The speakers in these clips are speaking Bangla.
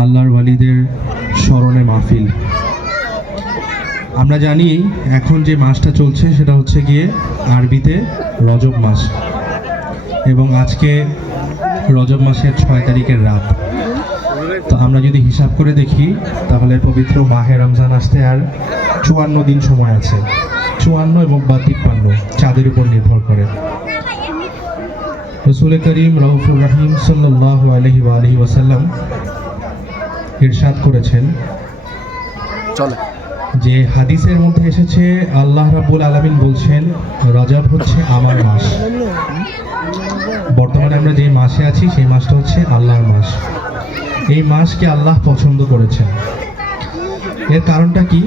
আল্লাহর ওয়ালিদের স্মরণে মাহফিল। আমরা জানি এখন যে মাসটা চলছে সেটা হচ্ছে গিয়ে আরবিতে রজব মাস, এবং আজকে রজব মাসের 6 তারিখের রাত। তো আমরা যদি হিসাব করে দেখি তাহলে পবিত্র মাহে রমজান আসতে আর 54 দিন সময় আছে। 54 এবং 53 চাঁদের উপর নির্ভর করে। রাসূল করিম রাউফুর রহিম সাল্লাল্লাহু আলাইহি ওয়া আলিহি ওয়াসাল্লাম ইরশাদ করেছেন যে হাদিসের মধ্যে এসেছে, আল্লাহ রাব্বুল আলামিন বলছেন রজব হচ্ছে আমার মাস। বর্তমানে আমরা যে মাসে আছি সেই মাসটা হচ্ছে আল্লাহর মাস। এই মাসকে আল্লাহ পছন্দ করেছেন। এর কারণটা কি?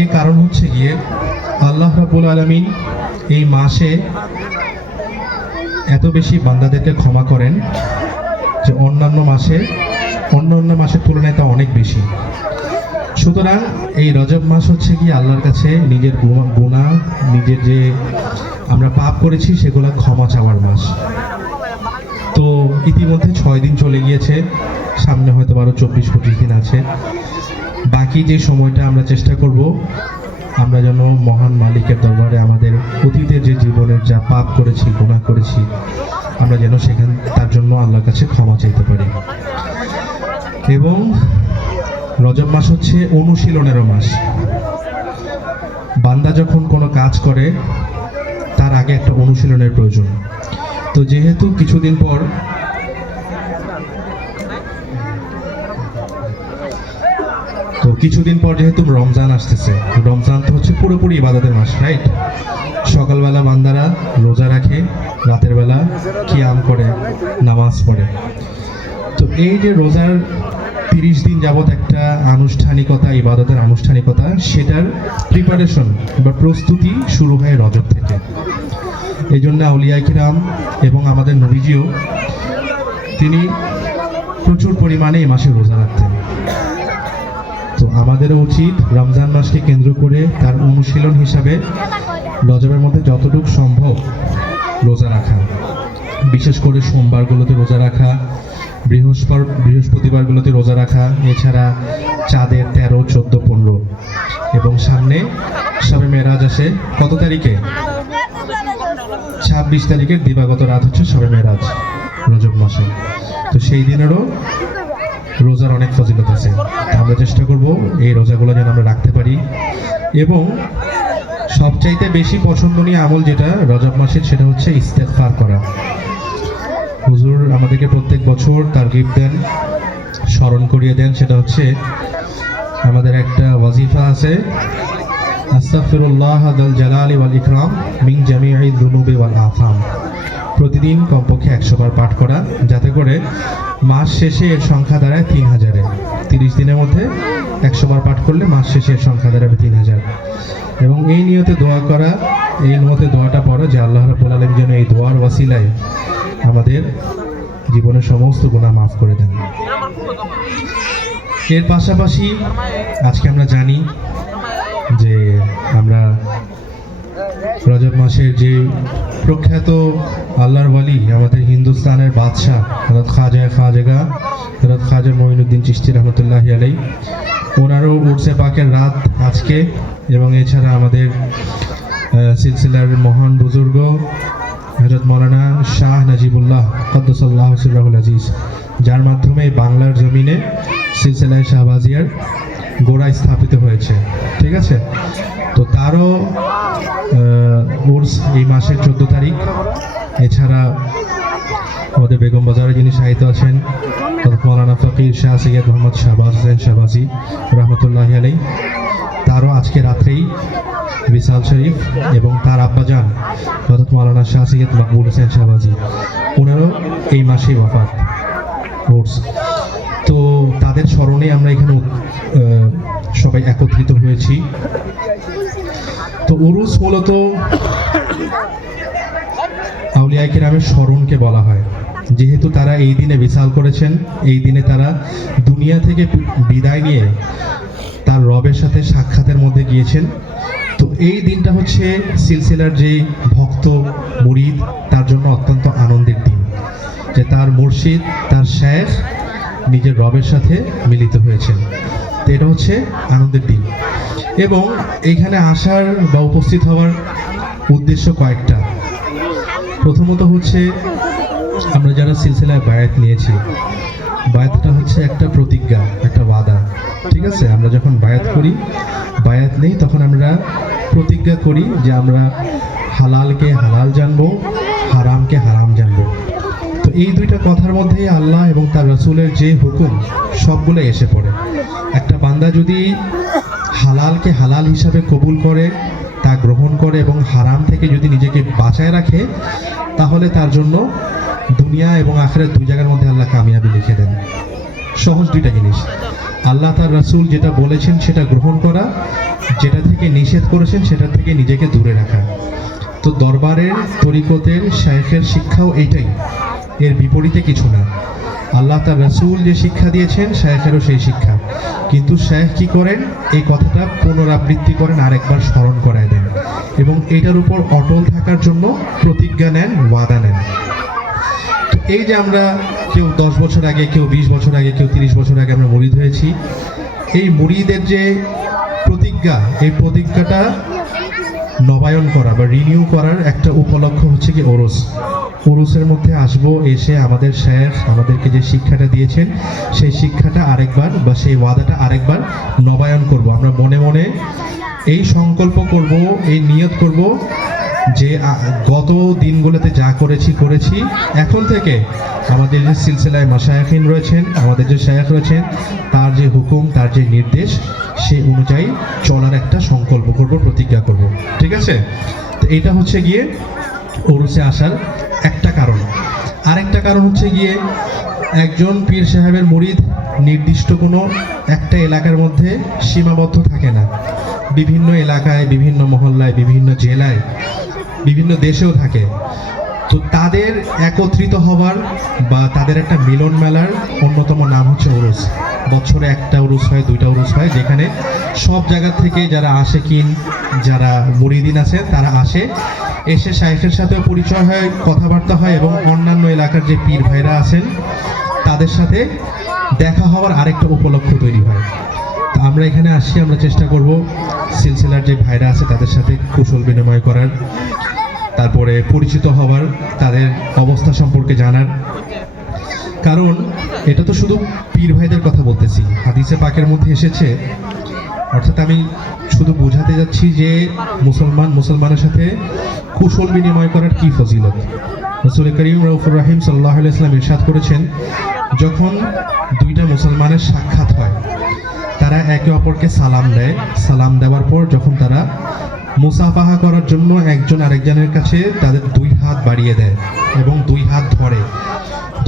এর কারণ হচ্ছে গিয়ে আল্লাহ রাব্বুল আলামিন এই মাসে এত বেশি বান্দাদেরকে ক্ষমা করেন যে অন্যান্য মাসের তুলনায় তা অনেক বেশি। সুতরাং এই রজব মাস হচ্ছে কি আল্লাহর কাছে নিজের গুনাহ, নিজের যে আমরা পাপ করেছি সেগুলো ক্ষমা চাওয়ার মাস। তো ইতিমধ্যে 6 দিন চলে গিয়েছে, সামনে হয়তো আরও 24-25 দিন আছে। বাকি যে সময়টা আমরা চেষ্টা করব আমরা যেন মহান মালিকের দরবারে আমাদের অতীতের যে জীবনের যা পাপ করেছি, গুনাহ করেছি, আমরা যেন তার জন্য আল্লাহর কাছে ক্ষমা চাইতে পারি। এবং রজব মাস হচ্ছে অনুশীলনেরও মাস। বান্দা যখন কোনো কাজ করে তার আগে একটা অনুশীলনের প্রয়োজন। তো যেহেতু কিছুদিন পর যেহেতু রমজান আসতেছে, রমজান তো হচ্ছে পুরোপুরি ইবাদতের মাস, রাইট? সকালবেলা বান্দারা রোজা রাখে, রাতের বেলা কিয়াম করে, নামাজ পড়ে। তো এই যে রোজার 30 দিন যাবত একটা আনুষ্ঠানিকতা, ইবাদতের আনুষ্ঠানিকতা, সেটার প্রিপারেশন বা প্রস্তুতি শুরু হয় রজব থেকে। এই জন্য আউলিয়া কিরাম এবং আমাদের নবীজিও তিনি প্রচুর পরিমাণে এই মাসে রোজা রাখতেন। তো আমাদেরও উচিত রমজান মাসকে কেন্দ্র করে তার অনুশীলন হিসাবে রজবের মধ্যে যতটুকু সম্ভব রোজা রাখা, বিশেষ করে সোমবারগুলোতে রোজা রাখা, বৃহস্পতিবারগুলোতে রোজা রাখা, এছাড়া চাঁদের 13, 14, 15 এবং সামনে শবে মেরাজ আসে। কত তারিখে? 26 তারিখের দিবাগত রাত হচ্ছে শবে মেরাজ রজব মাসে। তো সেই দিনেরও রোজার অনেক ফজিলত আছে। আমরা চেষ্টা করব এই রোজাগুলো যেন আমরা রাখতে পারি। এবং সবচাইতে বেশি পছন্দনীয় আমল যেটা রজব মাসের, সেটা হচ্ছে ইস্তেগফার করা। হুজুর আমাদেরকে প্রত্যেক বছর তারগিব দেন, স্মরণ করিয়ে দেন। সেটা হচ্ছে আমাদের একটা ওয়াজিফা আছে, আস্তাগফিরুল্লাহ যাল জালালি ওয়াল ইকরাম মিন জামিই যুনুবি ওয়াল আফাম। প্রতিদিন কমপক্ষে 100 বার পাঠ করা, যাতে করে মাস শেষে এর সংখ্যা দাঁড়ায় 3000-এ। 30 দিনের মধ্যে 100 বার পাঠ করলে মাস শেষে এর সংখ্যা দাঁড়াবে 3000। এবং এই নিয়তে দোয়া করা, এই নিয়তে দোয়াটা পড়া যে আল্লাহ রাব্বুল আলামিন যেন এই দোয়ার ওয়াসিলায় আমাদের জীবনের সমস্ত গুনাহ মাফ করে দেন। এর পাশাপাশি আজকে আমরা জানি যে আমরা রজব মাসের যে প্রখ্যাত আল্লাহর ওয়ালি, আমাদের হিন্দুস্তানের বাদশাহ হযরত খাজা মঈনুদ্দিন চিশতি রহমতুল্লাহি আলাইহি, ওনারও উরসে পাকের রাত আজকে। এবং এছাড়া আমাদের সিলসিলার মহান বুজুর্গ হযরত মাওলানা শাহ নাজিবুল্লাহ কদ্দাসাল্লাহু সিররাহুল আজিজ, যার মাধ্যমে বাংলার জমিনে সিলসিলায়ে শাহবাজিয়ার গোড়া স্থাপিত হয়েছে, ঠিক আছে? তো তারও উর্স এই মাসের 14 তারিখ। এছাড়া আমাদের বেগম বাজারে যিনি সাহিত্য আছেন হযরত মাওলানা ফকির শাহ সৈয়দ মোহাম্মদ শাহবাজ হোসেন শাহবাজি রহমতুল্লাহি আলাইহি, তারও আজকে রাত্রেই বিশাল শরীফ। এবং তার আব্বাজান হযরত মাওলানা শাহ সৈয়দ মকবুল হোসেন শাহবাজি, ওনারও এই মাসেই ওয়াফাত উর্স। তো তাদের স্মরণে আমরা এখানে সবাই একত্রিত হয়েছি। তো উরুস মূলত আউলিয়া কিরামের স্মরণকে বলা হয়, যেহেতু তারা এই দিনে বিশাল করেছেন। এই দিনে তারা দুনিয়া থেকে বিদায় নিয়ে তার রবের সাথে সাক্ষাতের মধ্যে গিয়েছেন। তো এই দিনটা হচ্ছে সিলসিলার যে ভক্ত মুরিদ তার জন্য অত্যন্ত আনন্দের দিন, যে তার মুর্শিদ, তার শেখ নিজের রবের সাথে মিলিত হয়েছেন। তো এটা হচ্ছে আনন্দের দিন। এবং এইখানে আসার বা উপস্থিত হওয়ার উদ্দেশ্য কয়েকটা। প্রথমত হচ্ছে আমরা যারা সিলসিলায় বায়াত নিয়েছি, বায়াতটা হচ্ছে একটা প্রতিজ্ঞা, একটা ওয়াদা, ঠিক আছে? আমরা যখন বায়াত করি, বায়াত নেই, তখন আমরা প্রতিজ্ঞা করি যে আমরা হালালকে হালাল জানবো, হারামকে হারাম জানবো। তো এই দুইটা কথার মধ্যেই আল্লাহ এবং তার রাসূলের যে হুকুম সবগুলো এসে পড়ে। একটা বান্দা যদি হালালকে হালাল হিসাবে কবুল করে, তা গ্রহণ করে এবং হারাম থেকে যদি নিজেকে বাঁচায় রাখে, তাহলে তার জন্য দুনিয়া এবং আখিরাত দুই জায়গার মধ্যে আল্লাহ কামিয়াবি লিখে দেন। সহজ দুইটা জিনিস, আল্লাহ তার রাসূল যেটা বলেছেন সেটা গ্রহণ করা, যেটা থেকে নিষেধ করেছেন সেটা থেকে নিজেকে দূরে রাখা। তো দরবারের, তরিকতের, শায়েখের শিক্ষাও এইটাই, এর বিপরীতে কিছু না। আল্লাহ তার রাসূল যে শিক্ষা দিয়েছেন, শায়েখেরও সেই শিক্ষা। কিন্তু শায়েখ কি করেন, এই কথাটা পুনরাবৃত্তি করেন, আরেকবার স্মরণ করায় দেন এবং এটার উপর অটল থাকার জন্য প্রতিজ্ঞা নেন, ওয়াদা নেন। তো এই যে আমরা কেউ 10 বছর আগে, কেউ 20 বছর আগে, কেউ 30 বছর আগে আমরা মুরিদ হয়েছি, এই মুরিদের যে প্রতিজ্ঞা, এই প্রতিজ্ঞাটা নবায়ন করা বা রিনিউ করার একটা উপলক্ষ হচ্ছে কি ওরস। ওরসের মধ্যে আসবো, এসে আমাদের শায়েখ আমাদেরকে যে শিক্ষাটা দিয়েছেন সেই শিক্ষাটা আরেকবার বা সেই ওয়াদাটা আরেকবার নবায়ন করব। আমরা মনে মনে এই সংকল্প করব, এই নিয়ত করব যে গত দিনগুলোতে যা করেছি, এখন থেকে আমাদের যে সিলসিলায় মাশায়েখিন রয়েছেন, আমাদের যে শায়েখ রয়েছেন, তার যে হুকুম, তার যে নির্দেশ, সেই অনুযায়ী চলার একটা সংকল্প করব, প্রতিজ্ঞা করব। ঠিক আছে? তো এটা হচ্ছে গিয়ে ওরসে আসার একটা কারণ। আরেকটা কারণ হচ্ছে গিয়ে একজন পীর সাহেবের মুরিদ নির্দিষ্ট কোনো একটা এলাকার মধ্যে সীমাবদ্ধ থাকে না। বিভিন্ন এলাকায়, বিভিন্ন মহল্লায়, বিভিন্ন জেলায়, বিভিন্ন দেশেও থাকে। তো তাদের একত্রিত হবার বা তাদের একটা মিলন মেলার অন্যতম নাম হচ্ছে উরুস। বছরে একটা উরুস হয়, দুইটা উরুস হয়, যেখানে সব জায়গা থেকে যারা আশেকিন, যারা মুরিদিন আছে, তারা আসে, এসে শায়েখের সাথেও পরিচয় হয়, কথাবার্তা হয় এবং অন্যান্য এলাকার যে পীর ভাইরা আছেন তাদের সাথে দেখা হওয়ার আরেকটা উপলক্ষ তৈরি হয়। তো আমরা এখানে আসি, আমরা চেষ্টা করব সিলসিলার যে ভাইরা আছে তাদের সাথে কুশল বিনিময় করার, তারপরে পরিচিত হওয়ার, তাদের অবস্থা সম্পর্কে জানার। কারণ এটা তো শুধু পীর ভাইদের কথা বলতেছি, হাদিসে পাকের মধ্যে এসেছে, অর্থাৎ আমি শুধু বোঝাতে যাচ্ছি যে মুসলমানের সাথে কুশল বিনিময় করার কি ফজিলত। রাসূল করিম রাউফুর রহিম সাল্লাল্লাহু আলাইহি ওয়াসাল্লাম ইরশাদ করেছেন, যখন দুইটা মুসলমানের সাক্ষাৎ হয়, তারা একে অপরকে সালাম দেয়, সালাম দেওয়ার পর যখন তারা মুসাফাহা করার জন্য একজন আরেকজনের কাছে তাদের দুই হাত বাড়িয়ে দেয় এবং দুই হাত ধরে,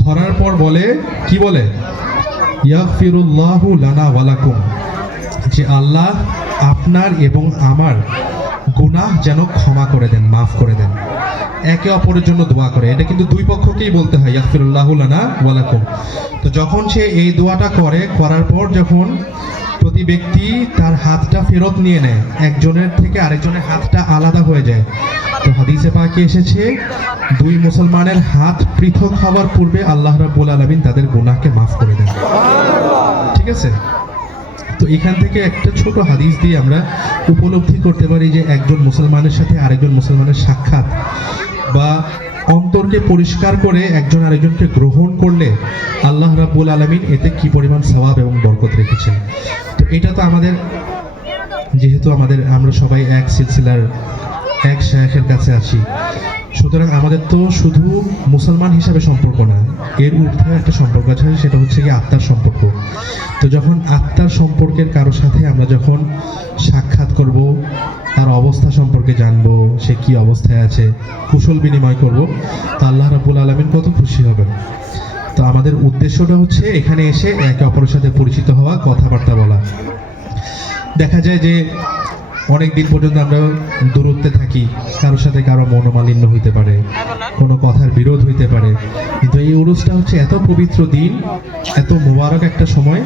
ধরার পর বলে, কি বলে? ইয়াগফিরুল্লাহু লানা ওয়া লাকুম, যে আল্লাহ আপনার এবং আমার গুনাহ যেন ক্ষমা করে দেন, মাফ করে দেন। একে অপরের জন্য দোয়া করে, এটা কিন্তু দুই পক্ষকেই বলতে হয়, ইয়াগফিরুল্লাহু লানা ওয়া লাকুম। তো যখন সে এই দোয়াটা করে, করার পর যখন প্রতি ব্যক্তি তার হাতটা ফেরত নিয়ে নেয়, একজনের থেকে আরেকজনের হাতটা আলাদা হয়ে যায়, তো হাদিসে পাকে এসেছে দুই মুসলমানের হাত পৃথক হওয়ার পূর্বে আল্লাহ রাব্বুল আলামিন তাদের গুনাহকে মাফ করে দেন। ঠিক আছে? তো এখান থেকে একটা ছোট হাদিস দিয়ে আমরা উপলব্ধি করতে পারি যে একজন মুসলমানের সাথে আরেকজন মুসলমানের সাক্ষাৎ বা অন্তরকে পরিষ্কার করে একজন আরেকজনকে গ্রহণ করলে আল্লাহ রাব্বুল আলামিন এতে কি পরিমাণ সওয়াব এবং বরকত রেখেছেন। তো এটা তো আমাদের, যেহেতু আমরা সবাই এক সিলসিলার এক শায়েখের কাছে আসি, সুতরাং আমাদের তো শুধু মুসলমান হিসাবে সম্পর্ক না, এর ঊর্ধ্বে একটা সম্পর্ক আছে, সেটা হচ্ছে কি আত্মার সম্পর্ক। তো যখন আত্মার সম্পর্কের কারো সাথে আমরা যখন সাক্ষাৎ করব, তার অবস্থা সম্পর্কে জানবো, সে কি অবস্থায় আছে, কুশল বিনিময় করব, তা আল্লাহ রাব্বুল আলামিন কত খুশি হবেন। তো আমাদের উদ্দেশ্যটা হচ্ছে এখানে এসে একে অপরের সাথে পরিচিত হওয়া, কথাবার্তা বলা। দেখা যায় যে অনেক দিন পর্যন্ত আমরা দূরত্বে থাকি, কারোর সাথে কারো মনোমালিন্য হইতে পারে, কোনো কথার বিরোধ হইতে পারে, কিন্তু এই উরুসটা হচ্ছে এত পবিত্র দিন, এত মুবারক একটা সময়,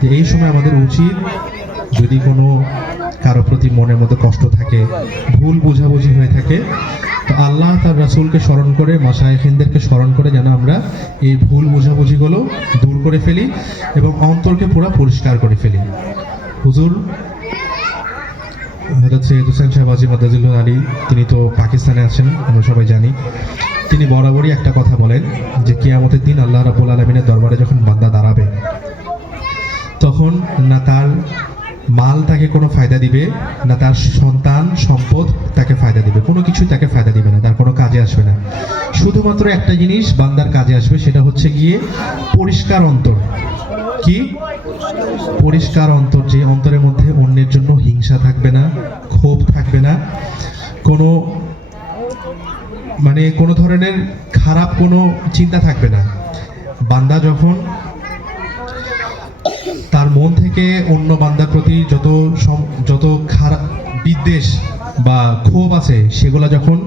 যে এই সময় আমাদের উচিত, যদি কোনো কারো প্রতি মনের মধ্যে কষ্ট থাকে, ভুল বোঝাবুঝি হয়ে থাকে, তো আল্লাহ তার রাসূলকে স্মরণ করে, মাশায়েখিনদেরকে স্মরণ করে যেন আমরা এই ভুল বোঝাবুঝিগুলো দূর করে ফেলি এবং অন্তরকে পুরো পরিষ্কার করে ফেলি। হুজুর হযরত সৈয়দ হোসেন সাহেব হাজী মাদাজিল্লাহ আলী, তিনি তো পাকিস্তানে আছেন, আমরা সবাই জানি। তিনি বরাবরই একটা কথা বলেন যে কিয়ামতের দিন আল্লাহ রাব্বুল আলামিনের দরবারে যখন বান্দা দাঁড়াবে, তখন না তার মাল তাকে কোনো ফায়দা দিবে, না তার সন্তান সম্পদ তাকে ফায়দা দিবে, কোনো কিছুই তাকে ফায়দা দিবে না, তার কোনো কাজে আসবে না। শুধুমাত্র একটা জিনিস বান্দার কাজে আসবে, সেটা হচ্ছে গিয়ে পরিষ্কার অন্তর। কি? পরিষ্কার অন্তর, যে অন্তরের মধ্যে অন্যের জন্য হিংসা থাকবে না, ক্ষোভ থাকবে না, কোনো কোনো ধরনের খারাপ কোনো চিন্তা থাকবে না। বান্দা যখন তার মন থেকে অন্য বান্দার প্রতি যত খারাপ বিদ্বেষ বা ক্ষোভ আছে, সেগুলো যখন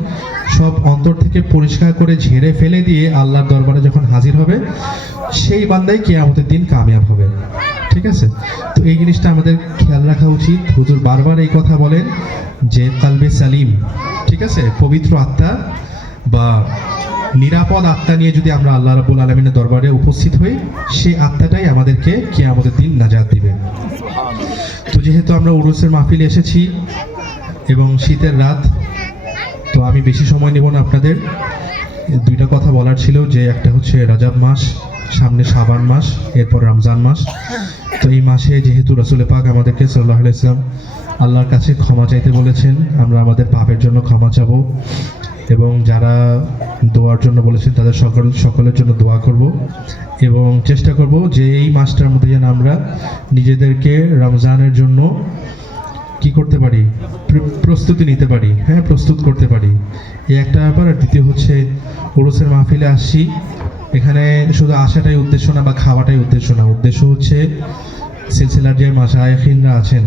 সব অন্তর থেকে পরিষ্কার করে ঝেড়ে ফেলে দিয়ে আল্লাহর দরবারে যখন হাজির হবে, সেই বান্দাই কিয়ামতের দিন কামিয়াব হবে। ঠিক আছে? তো এই জিনিসটা আমাদের খেয়াল রাখা উচিত। হুজুর বারবার এই কথা বলেন যে কালবে সালিম, ঠিক আছে, পবিত্র আত্মা বা নিরাপদ আত্মা নিয়ে যদি আমরা আল্লাহ রাব্বুল আলামিনের দরবারে উপস্থিত হই, সেই আত্মাটাই আমাদেরকে কিয়ামতের দিন নাজাত দিবে। তো যেহেতু আমরা উরুসের মাহফিলে এসেছি এবং শীতের রাত, তো আমি বেশি সময় নেব না আপনাদের। দুইটা কথা বলার ছিল, যে একটা হচ্ছে রজব মাস, সামনে শাবান মাস, এরপর রমজান মাস। তো এই মাসে যেহেতু রাসূল পাক আমাদেরকে সাল্লাল্লাহু আলাইহি ওয়াসাল্লাম আল্লাহর কাছে ক্ষমা চাইতে বলেছেন, আমরা আমাদের পাপের জন্য ক্ষমা চাবো এবং যারা দোয়ার জন্য বলেছেন তাদের সকলের জন্য দোয়া করব এবং চেষ্টা করব যে এই মাসটার মধ্যে যেন আমরা নিজেদেরকে রমজানের জন্য কি করতে পারি, প্রস্তুতি নিতে পারি, হ্যাঁ, প্রস্তুত করতে পারি। এই একটা ব্যাপার। আর দ্বিতীয় হচ্ছে উরুসের মাহফিলে আসছি, এখানে শুধু আসাটাই উদ্দেশ্য না বা খাওয়াটাই উদ্দেশ্য না, উদ্দেশ্য হচ্ছে সিলসিলার যে মাশায়েখিনরা আছেন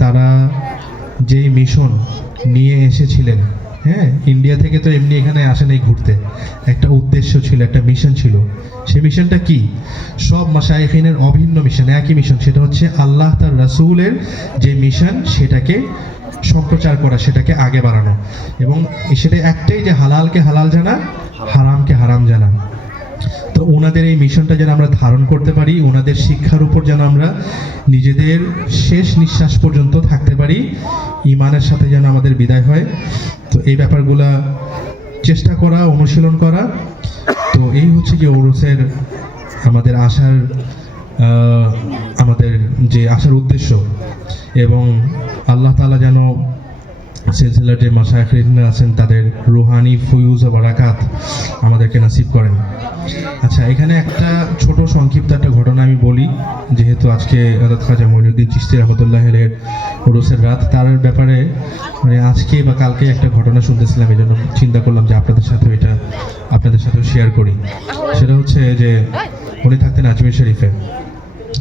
তারা যেই মিশন নিয়ে এসেছিলেন, হ্যাঁ, ইন্ডিয়া থেকে তো এমনি এখানে আসে নাই ঘুরতে, একটা উদ্দেশ্য ছিল, একটা মিশন ছিল। সেই মিশনটা কি? সব মাশায়েখিনের অভিন্ন মিশন, একই মিশন, সেটা হচ্ছে আল্লাহ তার রাসূলের যে মিশন সেটাকে সম্প্রচার করা, সেটাকে আগে বাড়ানো, এবং সেটা একটাই, যে হালালকে হালাল জানা, হারামকে হারাম জানা। তো ওনাদের এই মিশনটা যেন আমরা ধারণ করতে পারি, ওনাদের শিক্ষার উপর যেন আমরা নিজেদের শেষ নিঃশ্বাস পর্যন্ত থাকতে পারি, ঈমানের সাথে যেন আমাদের বিদায় হয়। তো এই ব্যাপারগুলা চেষ্টা করা, অনুশীলন করা। তো এই হচ্ছে কি উরুসের আমাদের আসার উদ্দেশ্য। এবং আল্লাহ তাআলা যেন সিলসিলার যে মাশায়েখিনরা আছেন তাদের রুহানি ফুয়ুজ ও বারাকাত আমাদেরকে নসিব করেন। আচ্ছা, এখানে একটা ছোট সংক্ষিপ্ত একটা ঘটনা আমি বলি, যেহেতু আজকে হযরত খাজা মঈনুদ্দিন চিশতি রাহমাতুল্লাহি আলাইহির উরুসের রাত, তার ব্যাপারে আজকে বা কালকে একটা ঘটনা শুনতেছিলাম, এই জন্য চিন্তা করলাম যে আপনাদের সাথেও শেয়ার করি। সেটা হচ্ছে যে উনি থাকতেন আজমির শরীফে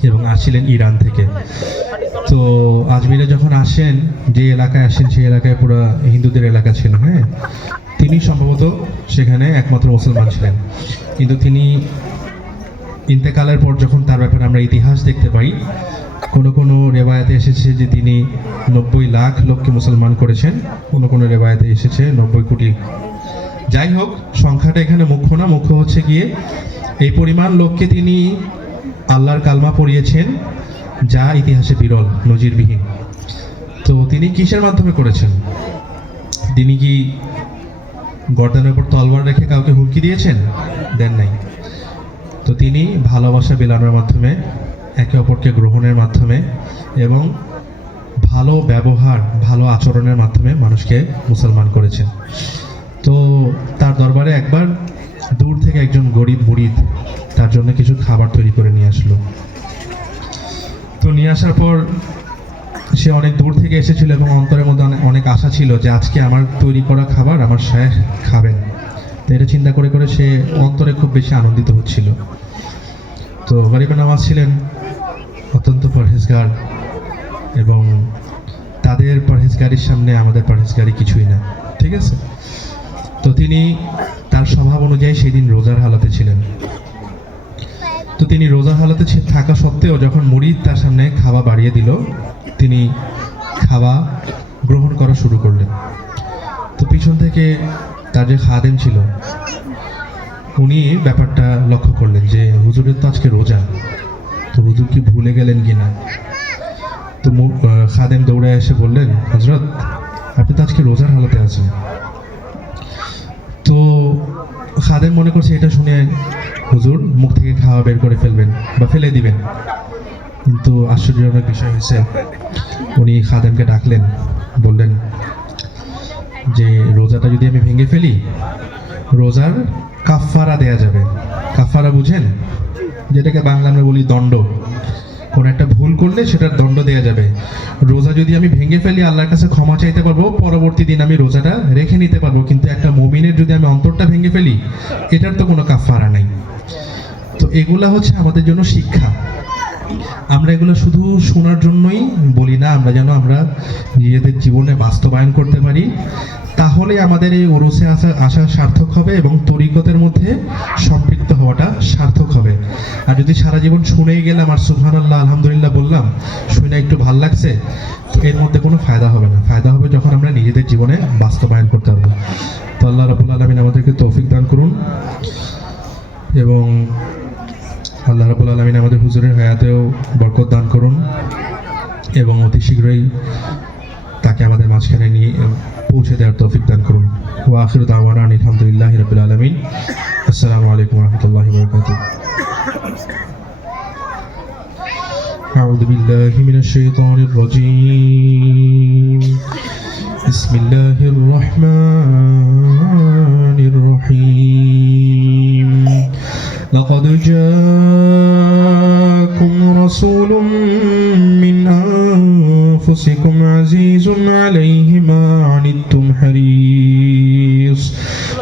এবং আসছিলেন ইরান থেকে। তো আজমিরে যখন আসেন, যে এলাকায় আসেন সেই এলাকায় পুরো হিন্দুদের এলাকা ছিল, হ্যাঁ, তিনি সম্ভবত সেখানে একমাত্র মুসলমান ছিলেন। কিন্তু তিনি ইন্তেকালের পর যখন তার ব্যাপারে আমরা ইতিহাস দেখতে পাই, কোনো রেওয়ায়াতে এসেছে যে তিনি 90 লাখ লোককে মুসলমান করেছেন, কোনো রেওয়ায়াতে এসেছে 90 কোটি। যাই হোক, সংখ্যাটা এখানে মুখ্য না, মুখ্য হচ্ছে গিয়ে এই পরিমাণ লোককে তিনি আল্লাহর কালমা পড়িয়েছেন, যা ইতিহাসে বিরল, নজিরবিহীন। তো তিনি কিসের মাধ্যমে করেছেন? তিনি কি গর্দানের উপর তলোয়ার রেখে কাউকে হুমকি দিয়েছেন? দেন নাই। তো তিনি ভালোবাসা বিলানোর মাধ্যমে, একে অপরকে গ্রহণের মাধ্যমে এবং ভালো ব্যবহার, ভালো আচরণের মাধ্যমে মানুষকে মুসলমান করেছেন। তো তার দরবারে একবার দূর থেকে একজন গরিব মুরিদ তার জন্য কিছু খাবার তৈরি করে নিয়ে আসলো। তো নিয়ে আসার পর সে অনেক দূর থেকে এসেছিল এবং অন্তরের মধ্যে অনেক আশা ছিল যে আজকে আমার তৈরি করা খাবার আমার শায়েখ খাবেন। তো এটা চিন্তা করে করে সে অন্তরে খুব বেশি আনন্দিত হচ্ছিল। তো গরিব নওয়াজ ছিলেন অত্যন্ত পরহেজগার, এবং তাদের পরহেজগারির সামনে আমাদের পরহেজগারি কিছুই না, ঠিক আছে? তো তিনি তার স্বভাব অনুযায়ী সেদিন রোজার হালাতে ছিলেন। তো তিনি রোজার হালাতে থাকা সত্ত্বেও যখন মুরিদ তার সামনে খাওয়া বাড়িয়ে দিল, তিনি খাওয়া গ্রহণ করা শুরু করলেন। তো পিছন থেকে তার যে খাদেম ছিল উনি ব্যাপারটা লক্ষ্য করলেন যে হুজুরের তো আজকে রোজা, তো হুজুর কি ভুলে গেলেন কিনা। তো খাদেম দৌড়ে এসে বললেন, হজরত আপনি তো আজকে রোজার হালতে আছেন। তো খাদেম মনে করছে এটা শুনে হুজুর মুখ থেকে খাওয়া বের করে ফেলবেন বা ফেলে দিবেন, কিন্তু আশ্চর্যজনক বিষয় হয়েছে উনি খাদেমকে ডাকলেন, বললেন যে রোজাটা যদি আমি ভেঙে ফেলি রোজার কাফফারা দেয়া যাবে। কাফফারা বুঝেন, যেটাকে বাংলা আমরা বলি দণ্ড। কোন একটা ভুল করলে সেটার দণ্ড দেয়া যাবে। রোজা যদি আমি ভেঙে ফেলি আল্লাহর কাছে ক্ষমা চাইতে পারবো, পরবর্তী দিন আমি রোজাটা রেখে নিতে পারবো, কিন্তু একটা মুমিনের যদি আমি অন্তরটা ভেঙে ফেলি এটার তো কোনো কাফফারা নাই। তো এগুলা হচ্ছে আমাদের জন্য শিক্ষা। আমরা এগুলো শুধু শোনার জন্যই বলি না, আমরা যেন আমরা নিজেদের জীবনে বাস্তবায়ন করতে পারি, তাহলে আমাদের এই ওরসে আসা সার্থক হবে এবং তরিকতের মধ্যে সম্পৃক্ত হওয়াটা সার্থক হবে। আর যদি সারা জীবন শুনেই গেলাম আর সুবহানাল্লাহ আলহামদুলিল্লাহ বললাম, শুনে একটু ভাল লাগছে, তো এর মধ্যে কোনো ফায়দা হবে না। ফায়দা হবে যখন আমরা নিজেদের জীবনে বাস্তবায়ন করতে পারবো। তো আল্লাহ রাব্বুল আলামিন আমাদেরকে তৌফিক দান করুন এবং আল্লাহ রাব্বুল আলামিন আমাদের হুজুরের হায়াতেও বরকত দান করুন এবং অতি শীঘ্রই তাকে আমাদের মাঝখানে নিয়ে পৌঁছে দেওয়ার তৌফিক দান করুন। ওয়া আখিরু দাওয়ানা আলহামদুলিল্লাহি রাব্বিল আলামিন। আসসালামু আলাইকুম ওয়া রাহমাতুল্লাহি ওয়া বারাকাতুহু। আউযু বিল্লাহি মিনাশ শাইতানির রাজীম। বিসমিল্লাহির রাহমানির রাহিম। লাকাদ জাআকুম রাসূলুম মিন أنفسكم عزيز عليه ما عنتم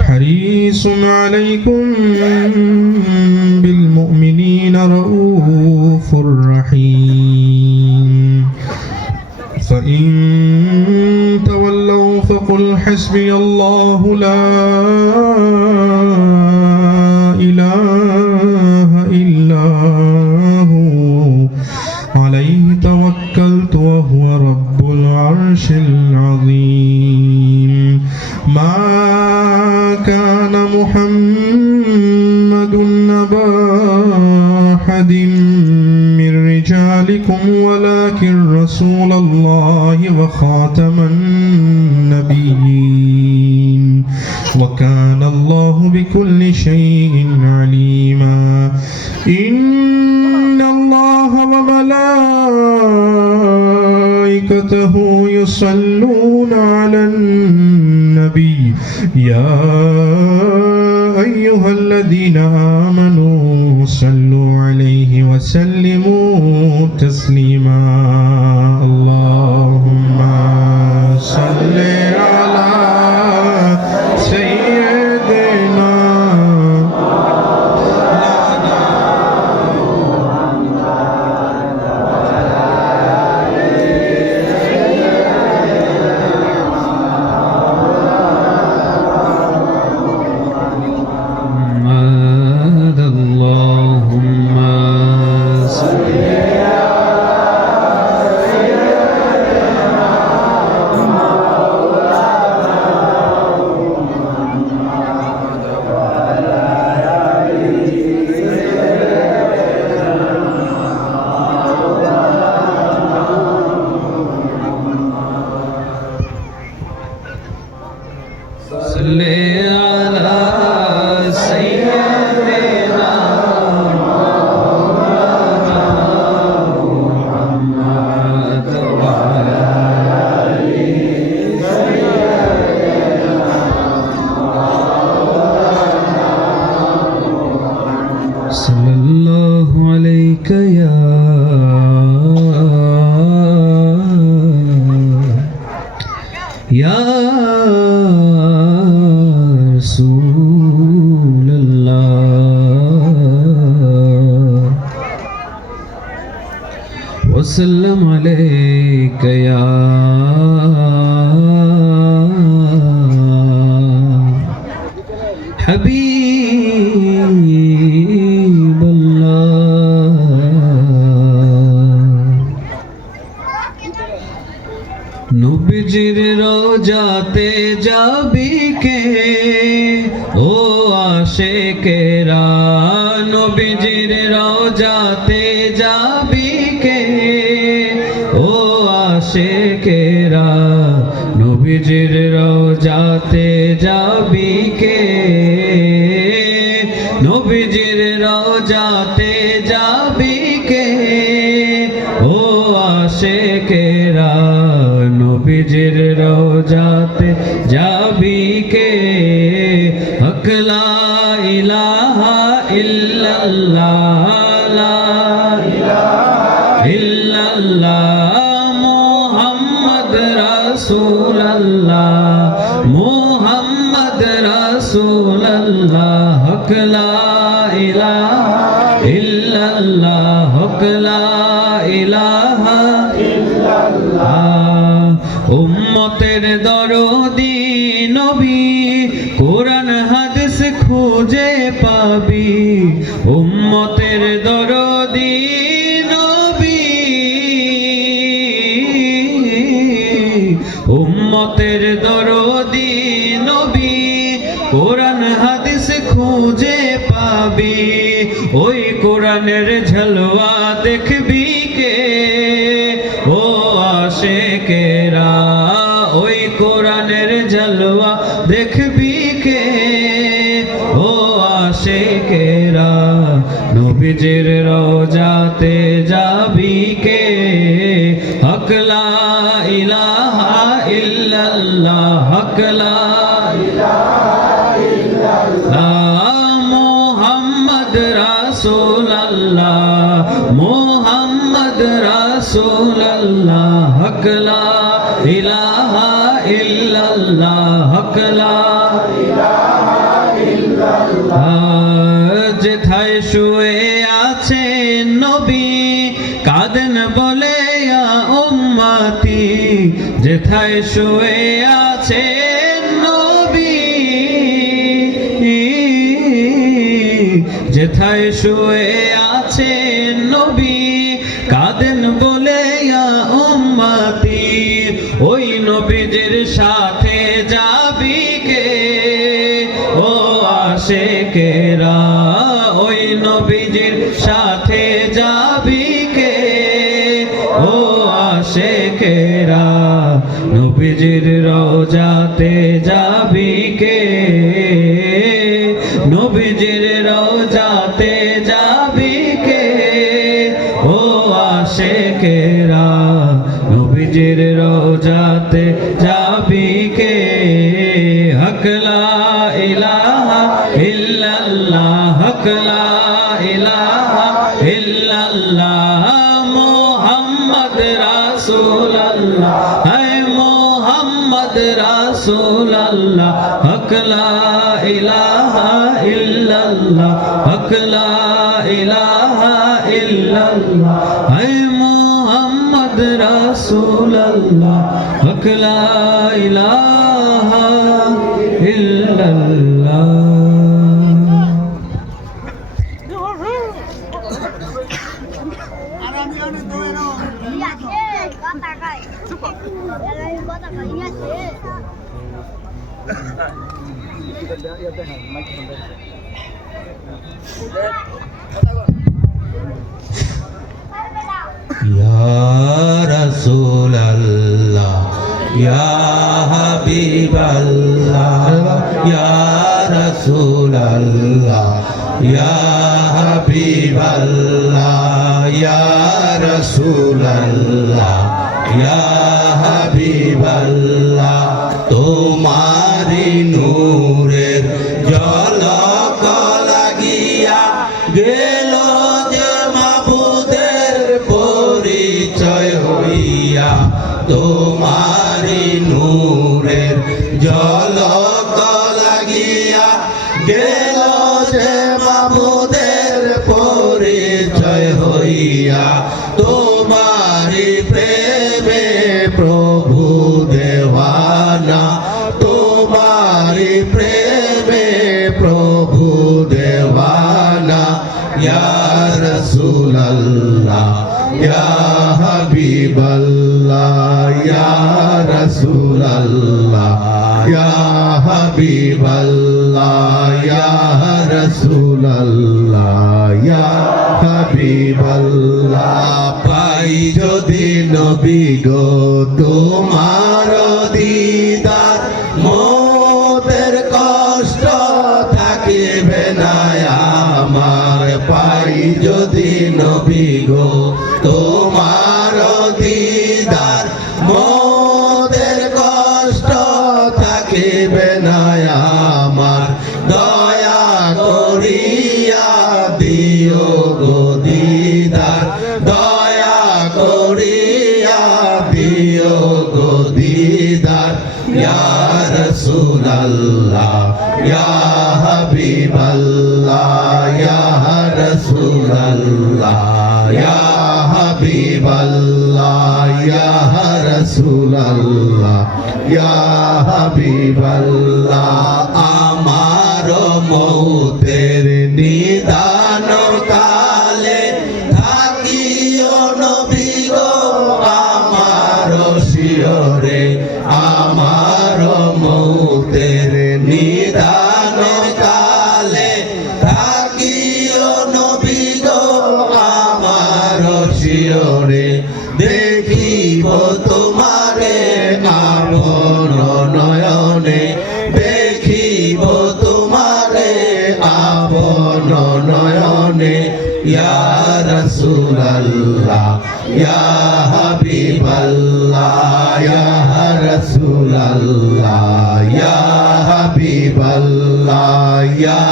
حريص عليكم بالمؤمنين رؤوف رحيم فإن تولوا فقل حسبي الله لا إله إلا هو عليه توكلت وهو رب العرش العظيم ما كان محمد أبا أحد من رجالكم ولكن رسول الله وخاتم النبيين وكان الله بكل شيء عليما إن الله وملائكته يصلون على النبي يا أيها الذين آمنوا صلوا عليه وسلموا تسليما اللهم صل على سيدنا सल्लल्लाहु अलैका या रसूल अल्लाह वसल्लम अलैका या हबीब अल्लाह नबी নবীজির রওজাতে যাবি কে ও আশিকেরা নবীজির রওজাতে যাবি কে ও আশিকেরা নবীজির রওজাতে যাবি কে নবীজির রওজাতে যাবি কে ও আশিকেরা নবীজির রওজাতে যাবি কে হক লা ইলাহা ইল্লাল্লাহ লা ইলাহা ইল্লাল্লাহ মুহাম্মদ রাসূলুল্লাহ মুহাম্মদ রাসূলুল্লাহ হক লা ইলাহা ইল্লাল্লাহ হক লা ইলাহা উম্মতের দরদি নবী কোরআন হাদিস খুঁজে পাবি উম্মতের দরদি নবী উম্মতের দরদি নবী কোরআন হাদিস খুঁজে পাবি ওই কোরআনের ঝলওয়া দেখবি কে ও আশিকেরা ওই কোরআনের ঝলওয়া দেখবি কে ও আশিকেরা নবীজির রওজাতে যাবি কে হক লা ইলাহা ইল্লাল্লাহ হক লা ইলাহা ইল্লাল্লাহ মুহাম্মদ রাসূলুল্লাহ মুহাম্মদ রাসূলুল্লাহ হক লা ইলাহা ইল্লাল্লাহ হক লা ইলাহা ইল্লাল্লাহ যেথায় শুয়ে আছেন নবী কাঁদেন বলে ইয়া উম্মতি যেথায় শুয়ে আছেন নবী যেথায় শুয়ে আছেন নবী কাঁদেন বলে ইয়া উম্মতি ওই নবীজির সাথে যাবি কে ও আশিকেরা ওই নবীজির সাথে যাবি কে ও আশিকেরা নবীজির রওজাতে যাবি কে নবীজির রওজাতে যাবি কে ও আশিকেরা নবীজির রওজাতে যাবি কে হক লা ইলাহা ইল্লাল্লাহ হক লা ইলাহা ইল্লাল্লাহ মুহাম্মদ রাসূলুল্লাহ হে মুহাম্মদ রাসূলুল্লাহ হক লা ইলাহা ইল্লাল্লাহ হক লা ইলাহা ইল্লাল্লাহ হে মুহাম্মদ রাসূলুল্লাহ হক লা ইলাহা ইল্লাল্লাহ Ya Rasulallah, Ya Habiballah, Ya Rasulallah, Ya Habiballah, Ya Rasulallah, Ya Habiballah, তোমারি নূরের ঝলক লাগিয়া গেল যে মাবুদের পরিচয় হইয়া তোমারি নূরের ঝলক লাগিয়া গেল যে মাবুদের পরিচয় হইয়া তোমারি প্রেমে প্রভু দেওয়ানা তোমারি প্রেমে প্রভু দেওয়ানা ইয়া রাসূলুল্লাহ ইয়া হাবিবাল্লাহ ইয়া রাসূলাল্লাহ ইয়া হাবিবাল্লাহ ইয়া রাসূলাল্লাহ ইয়া হাবিবাল্লাহ পাই যদি নবী গো তোমার দিদার মতের কষ্ট থাকিবে না আমার পাই যদি নবী গো তোমার দিদার মতের কষ্ট থাকিবে না আমার দয়া করিয়া দিও গো দিদার দয়া করিয়া দিও গো দিদার ইয়া রাসূলুল্লাহ ইয়া হাবিবাল্লাহ ইয়া রাসূলুল্লাহ ইয়া হাবিবাল্লাহ ইয়া রাসূলুল্লাহ ইয়া হাবিবাল্লাহ আমার মৌতের নিদান কালে থাকিও নবী গো আমার শিয়রে আমার মৌতের নিদান কালে থাকিও নবী গো আমার শিয়রে দেখিব তোমারে আপন নয়নে দেখিব তোমারে আপন নয়নে ইয়া রাসূলুল্লাহ ইয়া হাবিবাল্লাহ ইয়া রাসূলুল্লাহ ইয়া হাবিবাল্লাহ ইয়া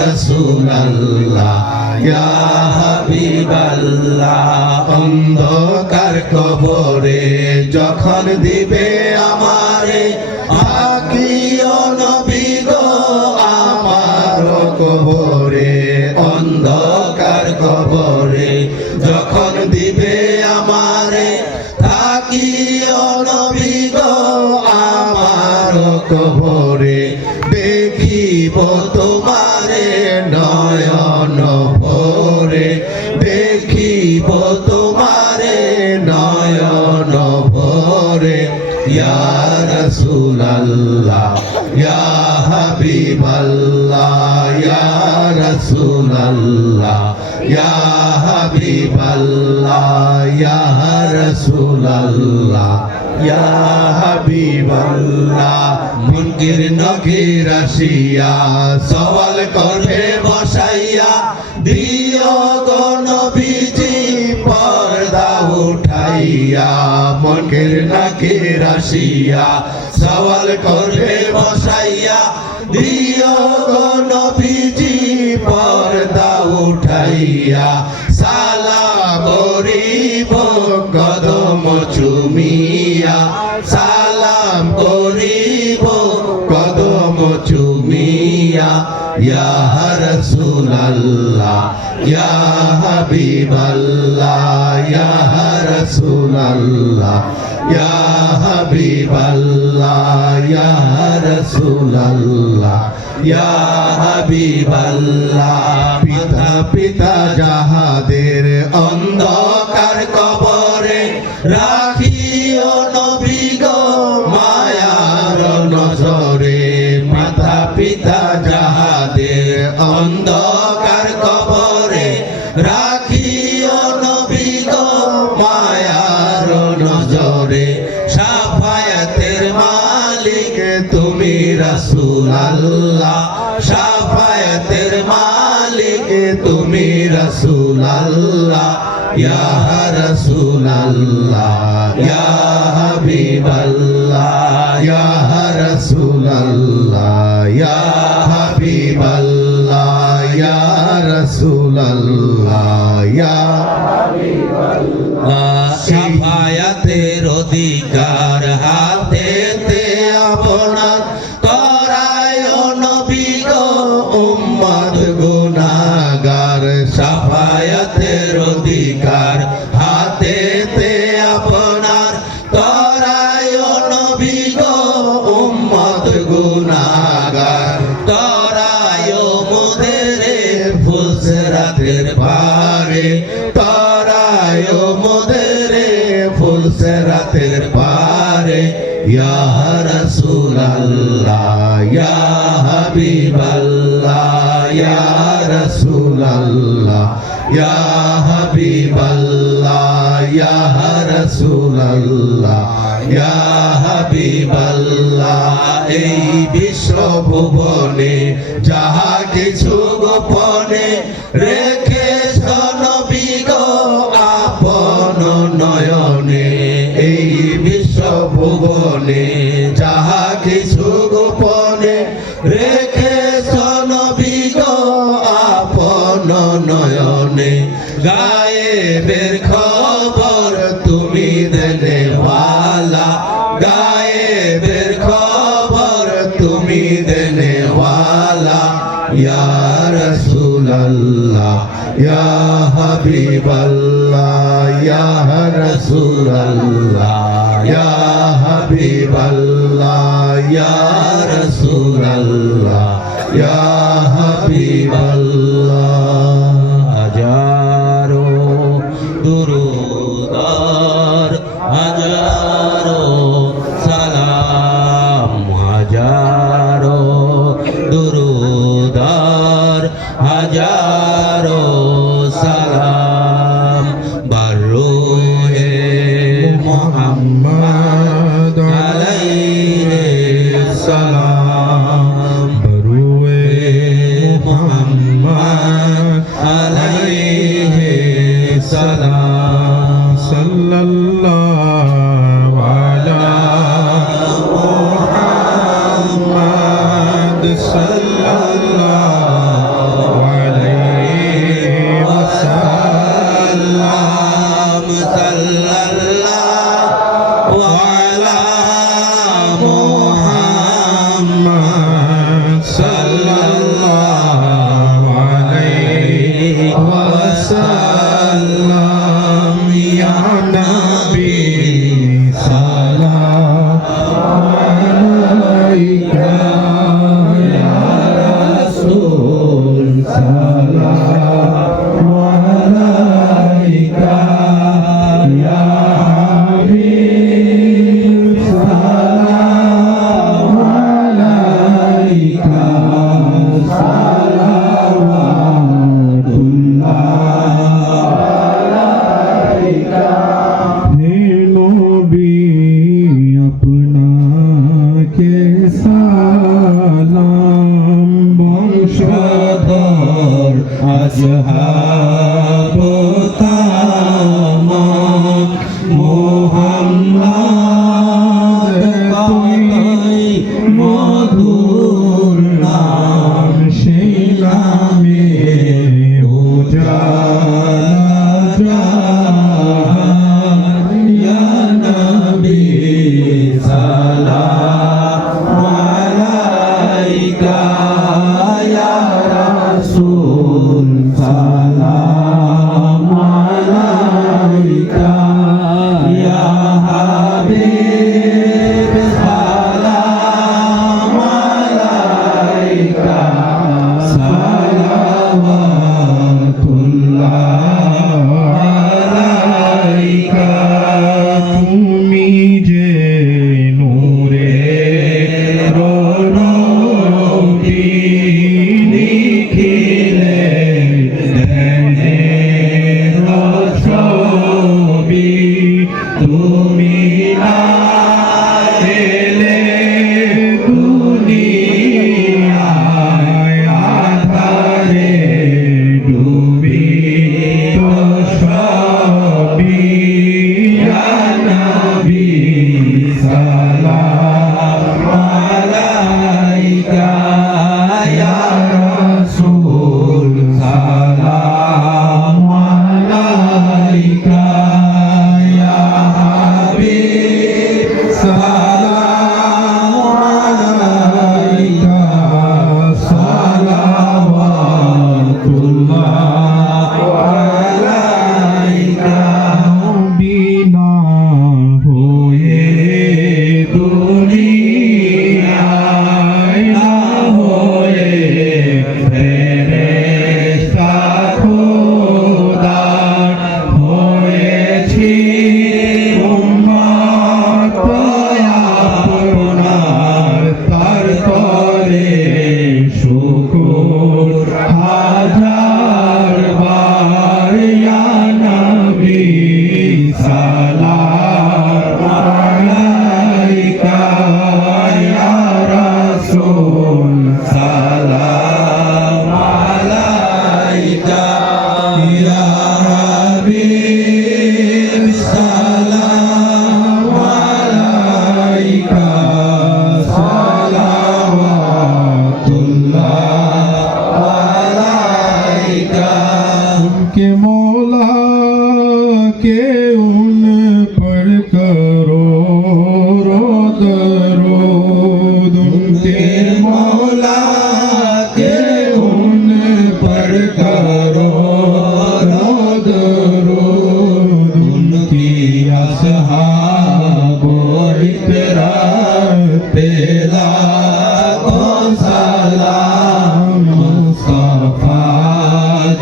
রাসূলুল্লাহ ইয়া হাবিবাল্লাহ অন্ধকার কবরে যখন দিবে আমারে থাকিও নবী গো আমার কবরে অন্ধকার কবরে যখন দিবে আমারে থাকিও নবী গো আমার কবরে দেখিব তোমারে নয়ন ভরে দেখিব তোমারে নয়ন ভরে ইয়া রাসূলুল্লাহ ইয়া হাবিবাল্লাহ ইয়া রাসূলুল্লাহ ইয়া হাবিবাল্লাহ ইয়া রাসূলুল্লাহ ইয়া হাবিবাল্লাহ মুনকির নকির আসিয়া সওয়াল করবে বসাইয়া দিও গো নবীজি পর্দা উঠাইয়া মুনকির নকির আসিয়া সওয়াল করবে বসাইয়া দিও গো নবীজি পর্দা উঠাইয়া সালাম করিব কদম চুমিয়া সালাম করিব কদম চুমিয়া ইয়া রাসূলুল্লাহ ইয়া হাবিবাল্লাহ ইয়া রাসূলুল্লাহ ইয়া হাবিবাল্লাহ ইয়া রাসূলুল্লাহ ইয়া হাবিবাল্লাহ পিতা পিতা যাহাদের অন্ধকার কবরে রাখিও নবী গো মায়ার নজরে মাতা পিতা যাহাদের অন্ধকার কবরে রাখিও নবী গো মায়ার নজরে শাফায়াতের মালিক তুমি রাসূলুল্লাহ শাফায়াতের মালিক তুমি রাসূলুল্লাহ ইয়া রাসূলুল্লাহ ইয়া হাবিবাল্লাহ ইয়া রাসূলুল্লাহ ইয়া হাবিবাল্লাহ ইয়া রাসূলুল্লাহ ইয়া হাবিবাল্লাহ শাফায়াতের অধিকার হাতেতে আপনার করায় নবী গো উম্মত গুনাহগার শাফায়াতের অধিকার হাতেতে আপনার করায় নবী গো উম্মত গুনাহগার করায় মোদের ফুলসরাতের পারে মোদের ফুল সেরাতের পারে ইয়া রাসূলুল্লাহ ইয়া হাবিবাল্লাহ ইয়া রাসূলুল্লাহ ইয়া হাবিবাল্লাহ ইয়া রাসূলুল্লাহ ইয়া হাবিবাল্লাহ এই বিশ্ব ভুবনে যাহা কিছু গোপনে রেখেছ নবী গো আপন নয়নে এই বিশ্ব ভুবনে যাহা কিছু গোপনে রেখেছ নবী গো আপন নয়নে গায়েবের খবর তুমি দেনেওয়ালা গায়েবের খবর তুমি দেনেওয়ালা ইয়া রাসূলুল্লাহ ইয়া হাবিবাল্লাহ ইয়া রাসূলুল্লাহ ইয়া হাবিবাল্লাহ ইয়া রাসূলুল্লাহ ইয়া হাবিবাল্লাহ হাজারো দুরুদার হাজারো সালাম হাজারো দুরুদার হাজারো সালাম বারুহে মুহাম্মদ আলাইহি সালাম বরুয়ে মুহাম্মদ আলাইহি সালাম সাল্লাল্লাহু আলা মুহাম্মদ সাল্লাল্লাহু আলাইহি ওয়াসাল্লাম সাল্লাল্লাহু আলা মুহাম্মদ সাল্লাল্লাহু আলাইহি ওয়াসাল্লাম ইয়া নবী সালাম আলাইকা ইয়া রাসূল সালাম আলাইকা ইয়া হাবিব সালাম আলাইকা হে নবী আপনাকে সালাম বংশধর আজহাব তামাম মুহাম্মদ কতই মধুর নাম সেই নামে উজালা জাহান ইয়া নবী সালাম আলাইকা ইয়া রাসূল সালাম আলাইকা ইয়া হাবিব সালাম আলাইকা সালাওয়াতুল্লাহ আলাইকা তুমি যে নূরে রবি লিখিলে ছবি তুমি না এলে দুনিয়ায় আধারে ডুবি তো সবই ইয়া নবী সালাম আলাইকা ইয়া রাসূল সালাম আলাইকা ইয়া হাবিব সালাম আলাইকা সালাওয়াতুল্লাহ আলাইকা নবী उन पर करोड़ों दरूद उनके मौला के उन पर करोड़ों दरूद उनकी असहाब इकराम पे लाखों सलाम मुस्तफा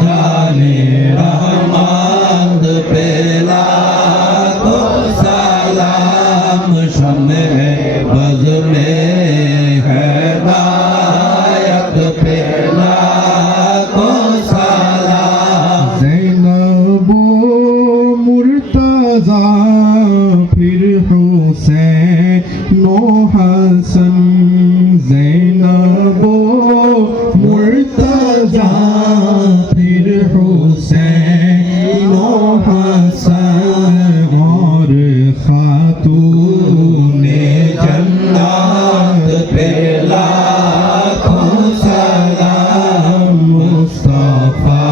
जाने रहमत पे लाखों सलाम शम्मे बज़ में हिदायत पे लाखों सलाम ज़ैनबो मुर्तज़ा फिर हुसैन नो हसन ज़ैनबो मुर्तज़ा फिर हुसैन नो हसन और खातूने जन्नत पे लाखों सलाम मुस्तफा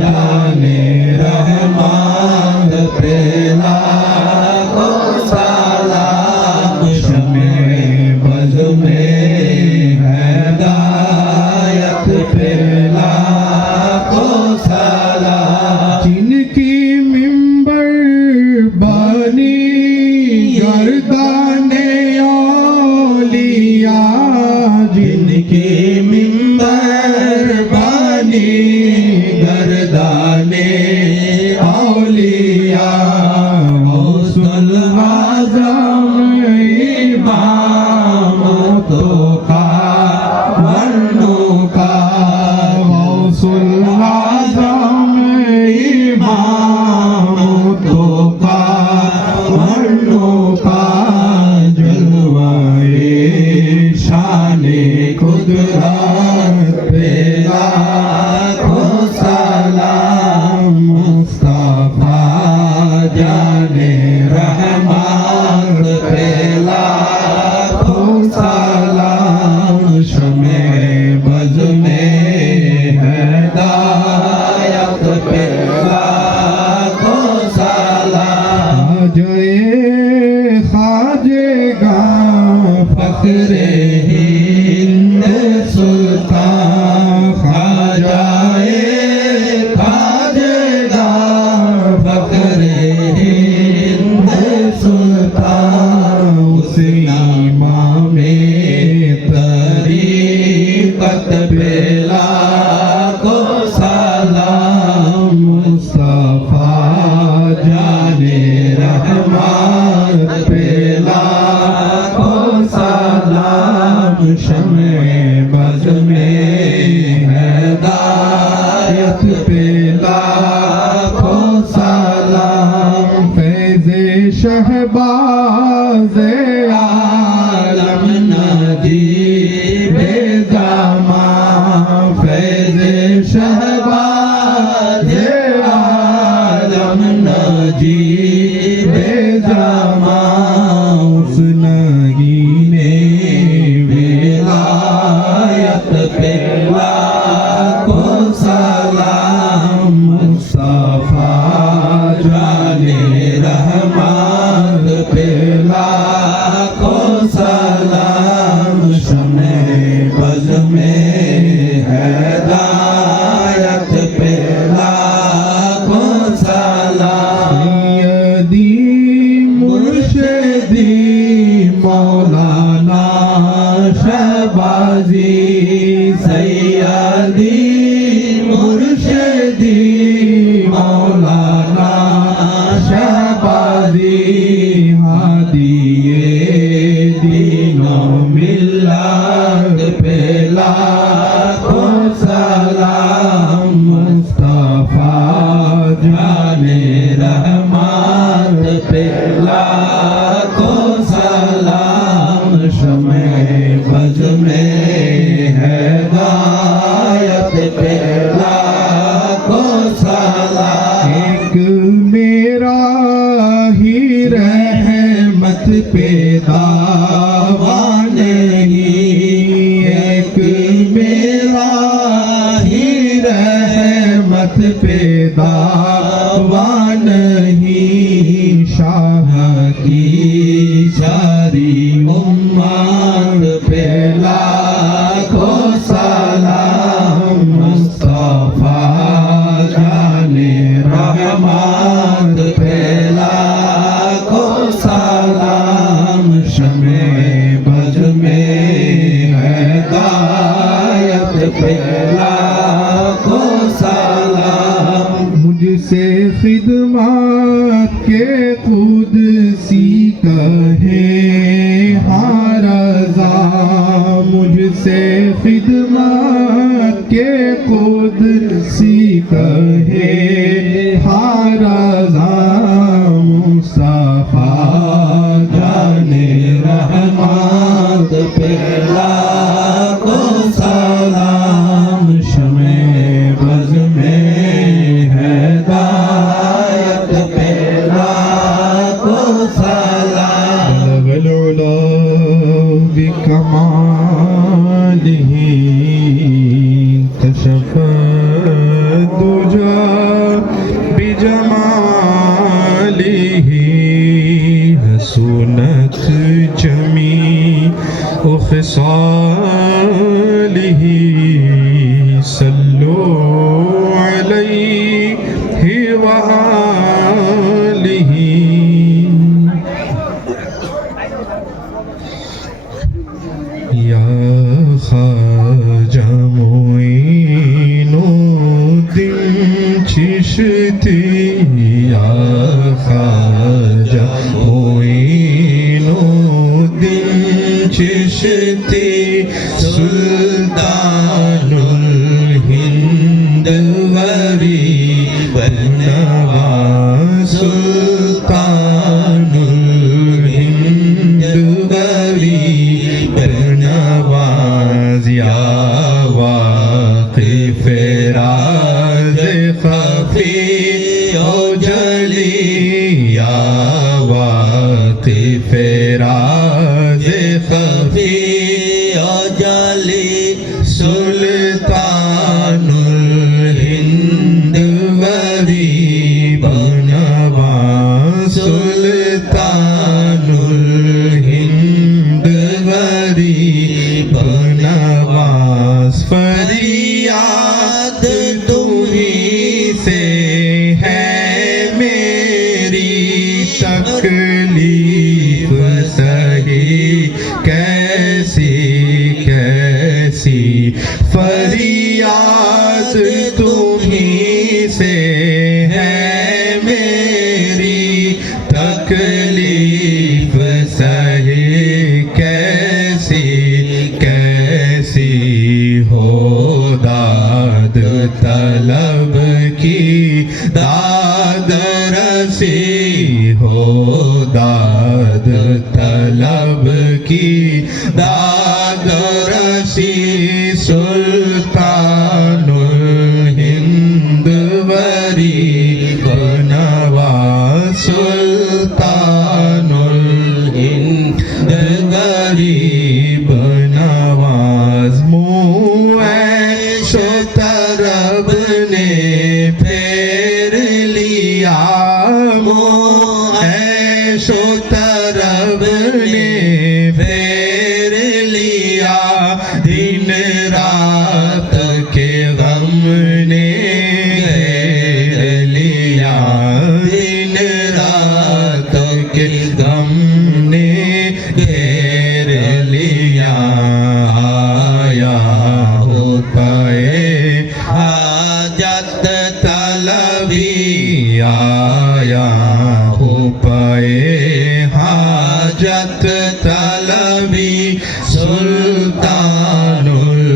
जाने रहमत पे लाखों सलाम शमे बज़ में हिदायत पे लाखों सलाम जिनकी मिंबर बनी गर्दाने औलिया जिनकी मिंबर बनी गर्दाने औलिया गौसुल आज़म इमामतों का वरनों का गौसुल आज़म इमामतों का वरनों का जलवाए शाने कुदरत पे लाखों सलाम मुस्तफा जाने रहमत पे लाखों सलाम शमे बज़ में हिदायत पे लाखों सलाम जय खाजेगा फख्रे हिंद सुल्तान खाजाए खाजेगा फख्रे हिंद सुल्तान उस इमाम तरीक़त पे लाखों सलाम मुस्तफा जाने रहमत पे लाखों सलाम शमे बज़ में हिदायत पे लाखों सलाम फैज़े शहबाज़े आलम नजीबे ज़मां फैज़े शहबाज़े आलम नजीबे ज़मां उस नगीने विलायत पे लाखों सलाम मुस्तफा जाने रहमत पे लाखों सलाम शमे बज़ में हिदायत पे लाखों सलाम सैयदी मुर्शिदी मौलाना शहबाजी सैयदी मुर्शिदी मौलाना शहबाजी हादिये दीनो मिल्लत पे लाखों सलाम मुस्तफा जाने रहमत पे लाखों सलाम शमे बज़ में हिदायत पे लाखों सलाम एक मेरा ही रहमत पे दावा नहीं एक मेरा ही रहमत पे दावा नहीं शाह की सारी उम्मत पे लाखों सलाम मुस्तफा जाने रहमत पे लाखों सलाम शमे बज में हिदायत पे लाखों सलाम मुझसे खिदमत के कुदसी कहे हाँ रज़ा मुझसे खिदमत के कुदसी कहे हाँ रज़ा मुस्तफा जाने रहमत पे लाखों सलाम शमे बज़ में हिदायत पे लाखों सलाम बलगल बिकमालिह कशफ दुजा बिजमालिह हसूनत जमी ओ खिसालिह सल्लो अलैहि व आलिहि या ख्वाजा मोइनुद्दीन चिश्ती या ख्वाजा मोइनुद्दीन चिश्ती सुल्तानुल हिंद गरीब नवाज सुल्तानुल हिंद गरीब नवाज या वाक़िफ़ राज़ ख़फ़ी ओ जली या वाक़िफ़ राज़ ख़फ़ी ओ जली सुल्तानुल हिंद गरीब नवाज सुल्तानुल हिंद गरीब नवाज फरियाद तुम्हीं से है मेरी तकलीफ सही कैसी कैसी फरियाद तुम्हीं से है मेरी तकलीफ सही कैसी कैसी हो दाद तलब की दाद रसी हो दाद तलब की दाद रसी सुल्तानुल हिंद गरीब नवाज सुल्तानुल हिंद गरीब नवाज मुऐशो तरब ने फेर लिया मुऐशो तरब ने फेर लिया दिन रात के गम ने घेर लिया दिन रात के गम ने घेर लिया आया होता हाजत तलबी आया हो पाए हाजत तलबी सुल्तानुल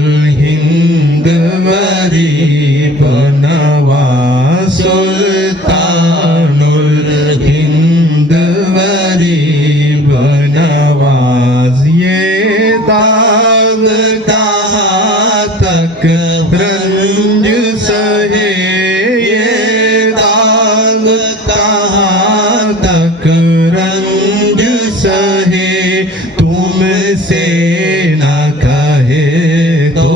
हिंद गरीब नवाज सुल्तानुल हिंद गरीब नवाज ये दाग कहाँ तक रंज सहे ये दाग कहाँ तक रंज सहे तुमसे न कहे तो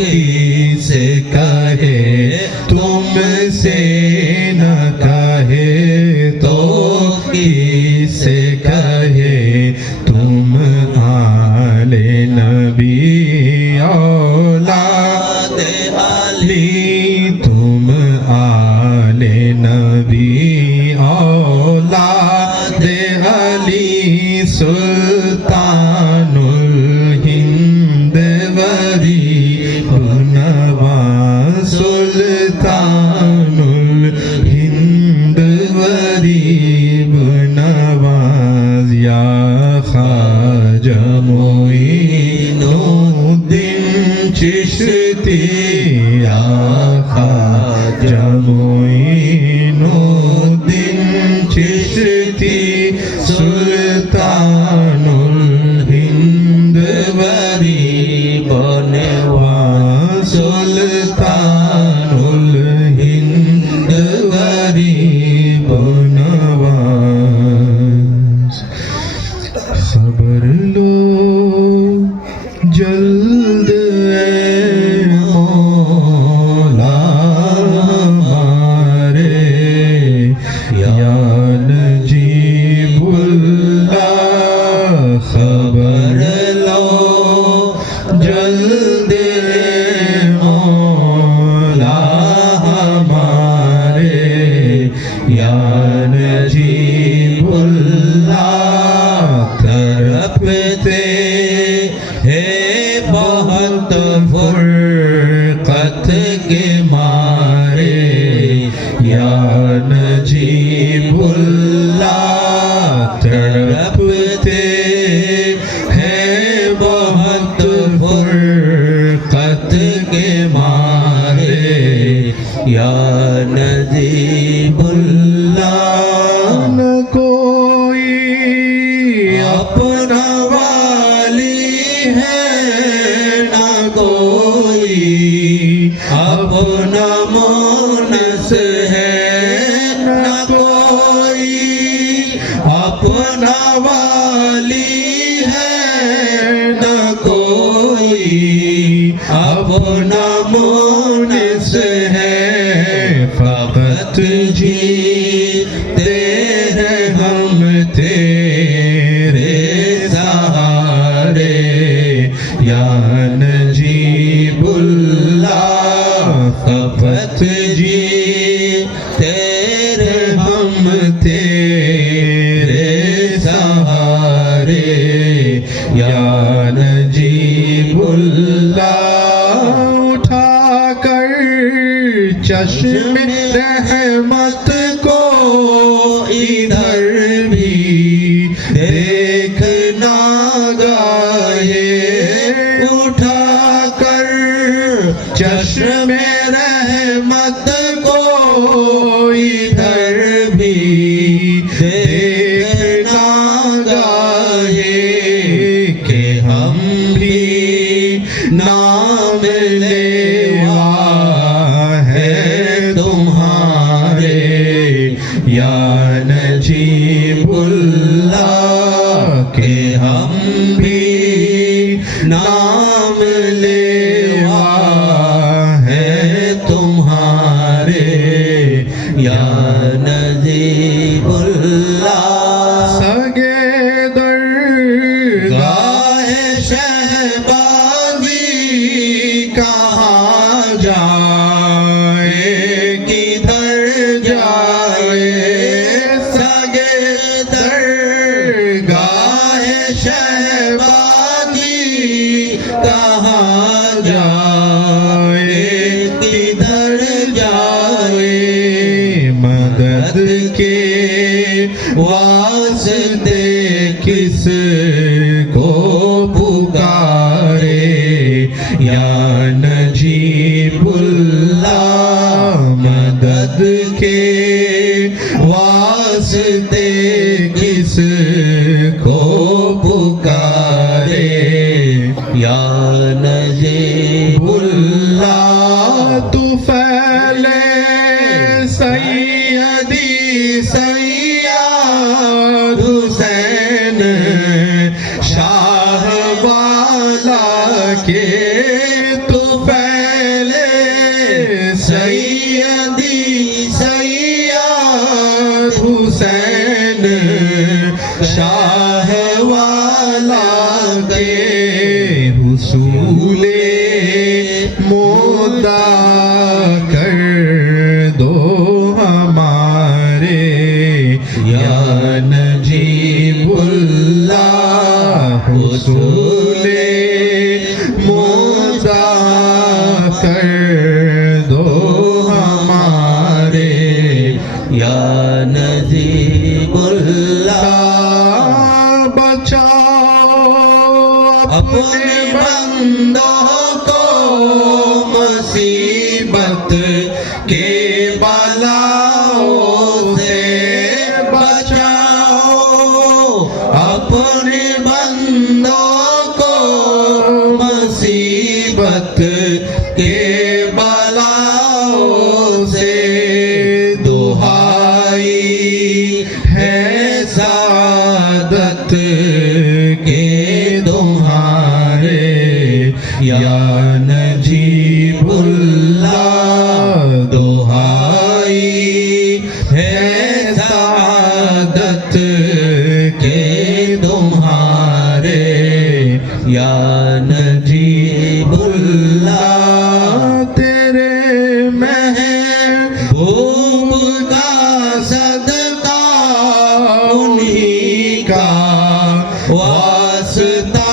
किसे कहे तुमसे न कहे तो किसे कहे तुम आले नबी औलाद अली तुम आले नबी औलाद अली सुल्तानुल हिंद वरी बनवा सुल्तानुल हिंद वरी बनवाज या ख्वाजा मोइनुद्दीन चिश्ती या ख्वाजा मोइनुद्दीन चिश्ती सुल्तानुल हिंद वरी बनवा सुल्तानुल हिंद वरी बनवा खबर लो जल्द ए मौला हमारे या नजीबुल्लाह खबर लो जल्द ए मौला हमारे या नजीबुल्लाह तरफते है बहुत फुरकत के मारे या नजीबुल्लाह तरफते है बहुत फुरकत के मारे या नजीबुल्लाह न कोई अपना वाली है न कोई अपना मोनस है न कोई अपना वाली है न कोई अपना मोनस है फकत जीते हैं हम तेरे सहारे या नजीबुल्लाह फकत जीते हैं हम तेरे सहारे या नजीबुल्लाह उठाकर चश्मे रहमत को इधर भी देखना गाहे उठाकर चश्मे रहमत को इधर भी देखना गाहे कि हम भी नाम लेवा है तुम्हारे या नजीबुल्लाह के हम भी नाम लेवा है तुम्हारे या नजीबुल्लाह सगे दरगाह शहबाजी कहाँ जाए किधर जाए सगे दरगाह शहबाजी कहाँ जाए किधर जाए मदद के वास्ते किस को पुकारे या नजीबुल्लाह मदद के वास्ते किस को पुकारे या नजीबुल्लाह तू फैले सैयदी सैयद हुसैन शाह वाला के तू फैले सैयदी सैयद हुसैन शाह वाला के हुसूले मोदा कर दो हमारे या नजीबुल्लाह हुसूले मोदा कर दो हमारे या नजीबुल्लाह बचाओ अपने बंदों को मुसीबत के बलाओं से बचाओ अपने बंदों को मुसीबत के बलाओं से दुहाई है सादत के तुम्हारे या नजीबुल्लाह दुहाई है सादत के तुम्हारे या नजीबुल्लाह तेरे महबूब का सदका उन्हीं का वास्ता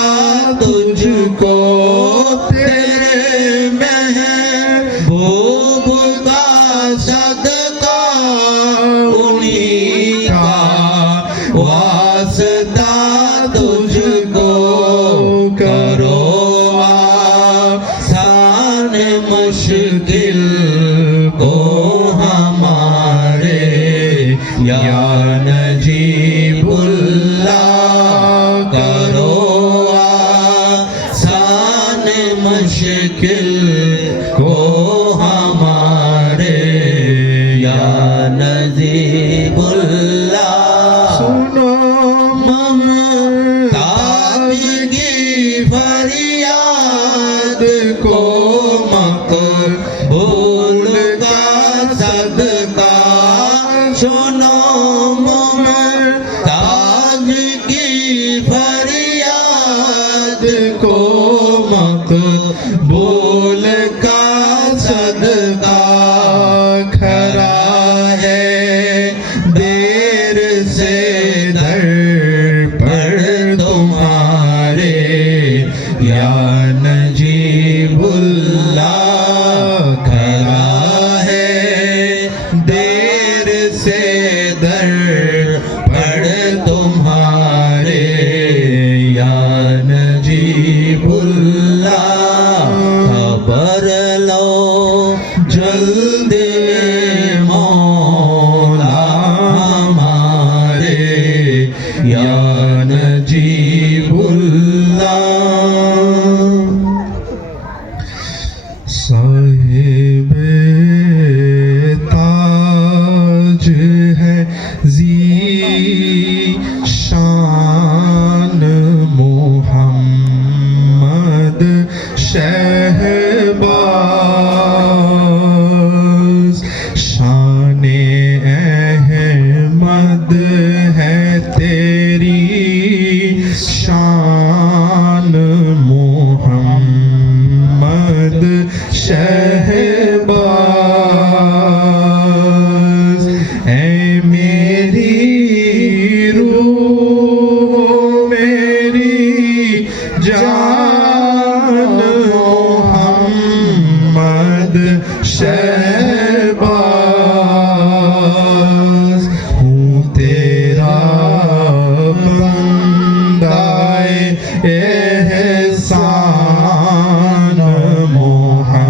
तुझको तेरे महबूब का सदका उन्हीं का वास्ता तुझको करो आसान मुश्किल को हमारे या नजीबुल्लाह करो आसान मुश्किल को हमारे या नजीबुल्लाह सुनो ममताज की फरियाद को मकबूल का सदका सुनो ममताज की फरियाद को मकबूल का सदका खरा है देर से दर पर तुम्हारे या नजीबुल्लाह खरा है देर से दर पर तुम्हारे या नजीबुल्लाह खबर लो जल्द मौला हमारे या नजीबुल्लाह साहिब ताज है शान मोहम्मद शहबाज शाने अहमद है तेरी शान मोहम्मद शहबाज ऐ मेरी रूह मेरी जान मोहम्मद शहबाज हूँ तेरा बंदाए एहसान मोहम्मद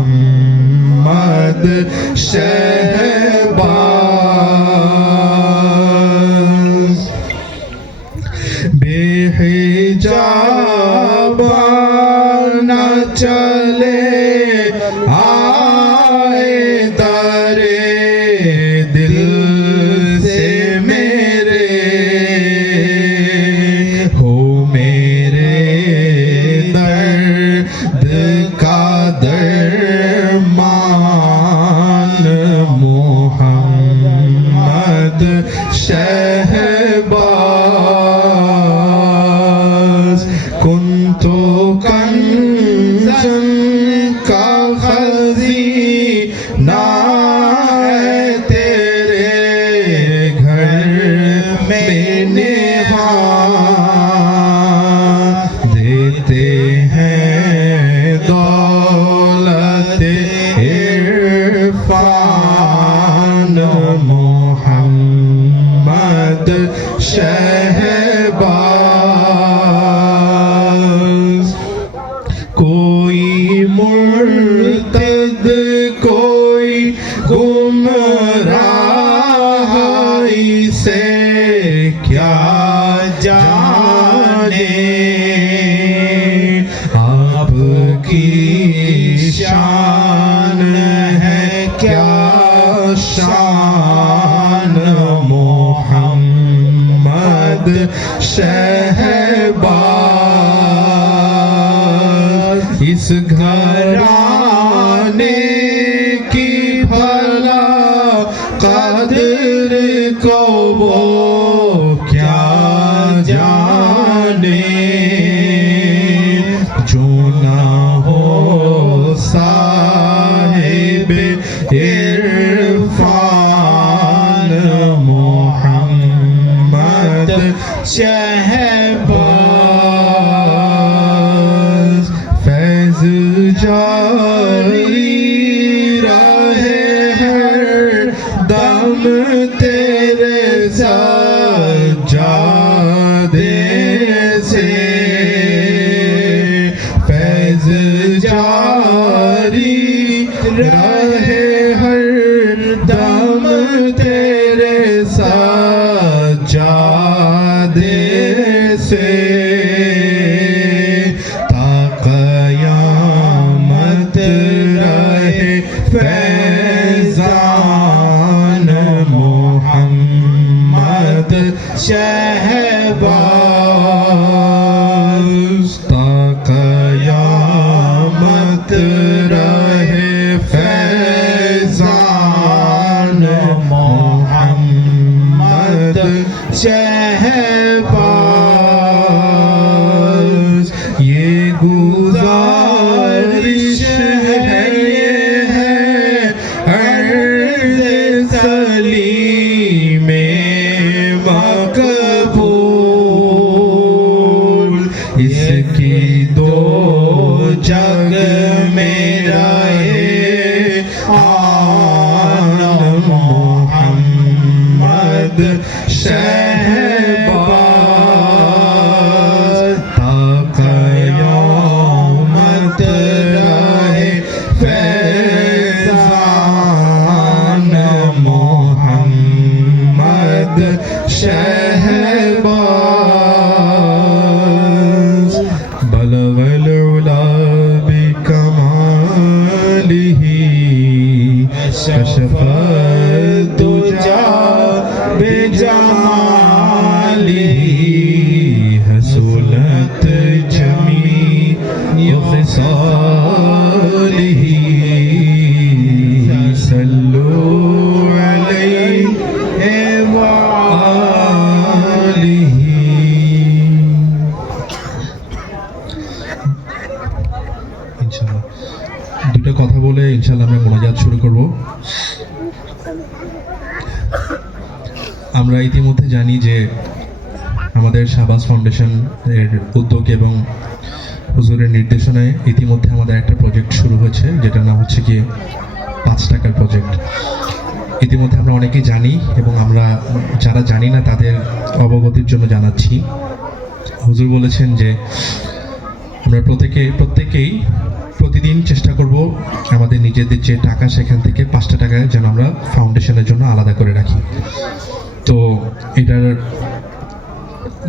शहबाज बेहिजाबा न चले आए तारे दिल से मेरे हो मेरे दर्द का दरमान मोहम्मद शहबाज नेहां देते हैं दौलत इरफान मोहम्मद शहबाज कोई मुर्तद कोई गुमराह इसे क्या जाने आपकी शान है क्या शान मोहम्मद शहबाज इस घराने की भला कदर को वो क्या जाने जो ना हो साहिब इरफान मोहम्मद शहबाज फैज जारी रहे हर दम तेरे सज्जादे से फैज जारी रहे हर दम तेरे सज्जादे से ता क़यामत रहे फैज़ान मोहम्मद शहबाज ता क़यामत रहे फैज़ान मोहम्मद शहबाज ये गुजारिश है ये है अर्ज़ सलीमे मक़बूल इसकी दो जग में रहे आन मोहम्मद शहबाज ता क़यामत रहे फैज़ान मोहम्मद शहबाज बलगल उला बिकमालिही कशफ़ तुजा बेजमालिही हसूलत जमी खिसालिही सल्लु अलैहि व आलिही। ইনশাআল্লাহ দুটো কথা বলে ইনশাআল্লাহ আমরা মোনাজাত শুরু করব। আমরা ইতিমধ্যে জানি যে আমাদের শাহবাজ ফাউন্ডেশন এর উদ্যোগ এবং হুজুরের নির্দেশনায় ইতিমধ্যে আমাদের একটা প্রজেক্ট শুরু হয়েছে যেটার নাম হচ্ছে কি 5 টাকার প্রজেক্ট। ইতিমধ্যে আমরা অনেকেই জানি এবং আমরা যারা জানি না তাদের অবগতির জন্য জানাচ্ছি। হুজুর বলেছেন যে আমরা প্রত্যেকেই প্রতিদিন চেষ্টা করব আমাদের নিজেদের যে টাকা সেখান থেকে 5টা টাকা যেন আমরা ফাউন্ডেশনের জন্য আলাদা করে রাখি। তো এটার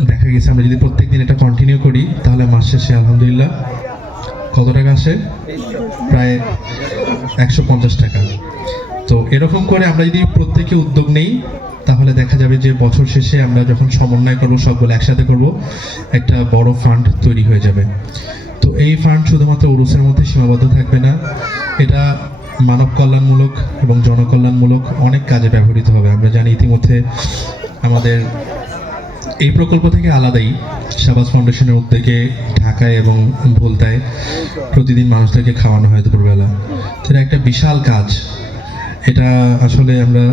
দেখা গেছে আমরা যদি প্রত্যেকদিন এটা কন্টিনিউ করি তাহলে মাস শেষে আলহামদুলিল্লাহ কত টাকা আসে? প্রায় 150 টাকা। তো এরকম করে আমরা যদি প্রত্যেকে উদ্যোগ নেই তাহলে দেখা যাবে যে বছর শেষে আমরা যখন সমন্বয় করব সবগুলো একসাথে করব একটা বড় ফান্ড তৈরি হয়ে যাবে। তো এই ফান্ড শুধুমাত্র উরুসের মধ্যে সীমাবদ্ধ থাকবে না, এটা মানব কল্যাণমূলক এবং জনকল্যাণমূলক অনেক কাজে ব্যবহৃত হবে। আমরা জানি ইতিমধ্যে আমাদের এই প্রকল্প থেকে আলাদাই শাহবাজ ফাউন্ডেশনের উদ্যোগে ঢাকায় এবং ভোলতায় প্রতিদিন মানুষদেরকে খাওয়ানো হয় দুপুরবেলা। তো এটা একটা বিশাল কাজ। এটা আসলে আমরা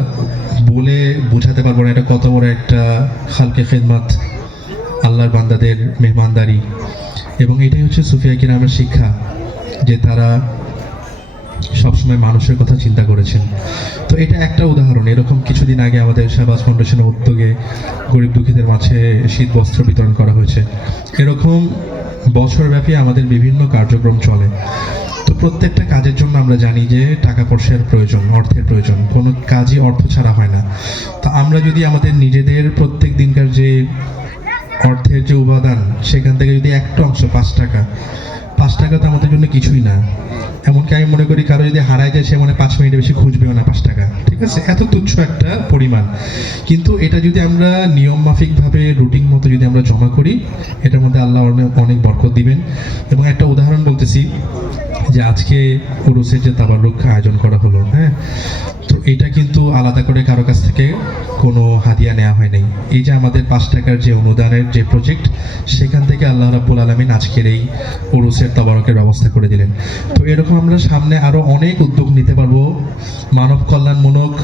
বলে বোঝাতে পারবো না এটা কত বড় একটা খালকে খেদমাত, আল্লাহর বান্দাদের মেহমানদারি। এবং এটাই হচ্ছে সুফিয়া কিরামের শিক্ষা, যে তারা সবসময় মানুষের কথা চিন্তা করেছেন। তো এটা একটা উদাহরণ। এরকম কিছুদিন আগে আমাদের শাহবাজ ফাউন্ডেশনের উদ্যোগে গরিব দুঃখীদের মাঝে শীত বস্ত্র বিতরণ করা হয়েছে। এরকম বছরব্যাপী আমাদের বিভিন্ন কার্যক্রম চলে। তো প্রত্যেকটা কাজের জন্য আমরা জানি যে টাকা পয়সার প্রয়োজন, অর্থের প্রয়োজন, কোনো কাজই অর্থ ছাড়া হয় না। তো আমরা যদি আমাদের নিজেদের প্রত্যেক দিনকার যে অর্থের যে উপাদান, সেখান থেকে যদি একটা অংশ 5 টাকা তো আমাদের জন্য কিছুই না। এমনকি আমি মনে করি কারো যদি হারায় যায়, সে মানে 5 মিনিটে বেশি খুঁজবেও না 5 টাকা, ঠিক আছে? এত তুচ্ছ একটা পরিমাণ। কিন্তু এটা যদি আমরা নিয়ম মাফিকভাবে রুটিন মতো যদি আমরা জমা করি, এটার মধ্যে আল্লাহ অনেক বরকত দিবেন। এবং একটা উদাহরণ বলতেছি, যে আজকে উরুসের যে তাবাররুক আয়োজন করা হলো, হ্যাঁ, তো এটা কিন্তু আলাদা করে কারো কাছ থেকে কোনো হাদিয়া নেওয়া হয় নাই। এই যে আমাদের 5 টাকার যে অনুদানের যে প্রজেক্ট, সেখান থেকে আল্লাহ রাব্বুল আলামিন আজকের এই উরুসের তাবারকের ব্যবস্থা করে দিলেন। তো এরকম আমরা সামনে আরো অনেক উদ্যোগ নিতে পারবো, মানব কল্যাণমূলক,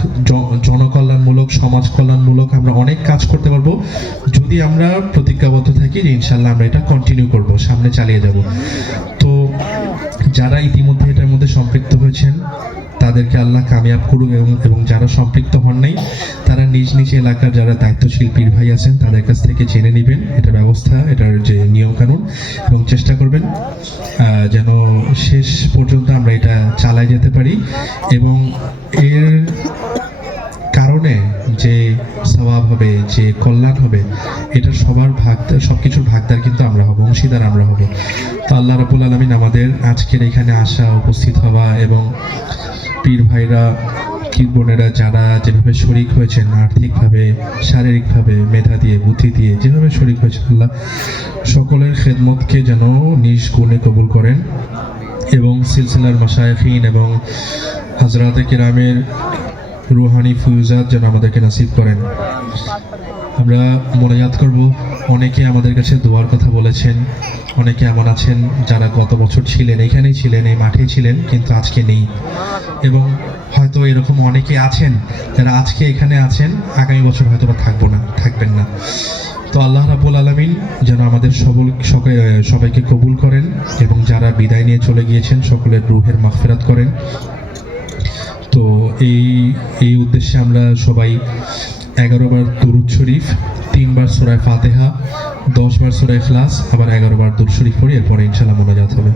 জনকল্যাণমূলক, সমাজ কল্যাণমূলক আমরা অনেক কাজ করতে পারবো, যদি আমরা প্রতিজ্ঞাবদ্ধ থাকি যে ইনশাল্লাহ আমরা এটা কন্টিনিউ করব, সামনে চালিয়ে যাব। তো যারা ইতিমধ্যে এটার মধ্যে সম্পৃক্ত হয়েছেন তাদেরকে আল্লাহ কামিয়াব করুক, এবং যারা সম্পৃক্ত হন নাই তারা নিজ নিজ এলাকার যারা দায়িত্বশীল পীর ভাই আছেন তাদের কাছ থেকে জেনে নেবেন এটা ব্যবস্থা, এটার যে নিয়মকানুন, এবং চেষ্টা করবেন যেন শেষ পর্যন্ত আমরা এটা চালাই যেতে পারি। এবং এর কারণে যে সওয়াব হবে, যে কল্যাণ হবে, এটা সবার সব কিছুর ভাগদার কিন্তু আমরা হব, অংশীদার আমরা হব। তো আল্লাহ রাব্বুল আলামিন আমাদের আজকের এখানে আসা, উপস্থিত হওয়া, এবং পীর ভাইরা, পীর বোনেরা যারা যেভাবে শরিক হয়েছেন আর্থিকভাবে, শারীরিকভাবে, মেধা দিয়ে, বুদ্ধি দিয়ে যেভাবে শরিক হয়েছেন, আল্লাহ সকলের খেদমতকে যেন নিজ গুণে কবুল করেন, এবং সিলসিলার মাশায়েখিন এবং হযরতে কিরামের রুহানি ফুয়ুজাত যেন আমাদেরকে নসিব করেন। আমরা মোনাজাত করব। অনেকে আমাদের কাছে দোয়ার কথা বলেছেন, অনেকে এমন আছেন যারা গত বছর ছিলেন, এখানেই ছিলেন, এই মাঠেই ছিলেন, কিন্তু আজকে নেই। এবং হয়তো এরকম অনেকে আছেন যারা আজকে এখানে আছেন, আগামী বছর হয়তো বা থাকবেন না। তো আল্লাহ রাব্বুল আলামিন যেন আমাদের সবাইকে কবুল করেন, এবং যারা বিদায় নিয়ে চলে গিয়েছেন সকলের রূহের মাগফিরাত করেন। তো এই উদ্দেশ্যে আমরা সবাই 11 বার দুরূদ শরীফ, 3 বার সূরা ফাতিহা, 10 বার সূরা ইখলাস, আবার 11 বার দুরূদ শরীফ পড়ি, এরপরে ইনশাআল্লাহ মোনাজাত হবে।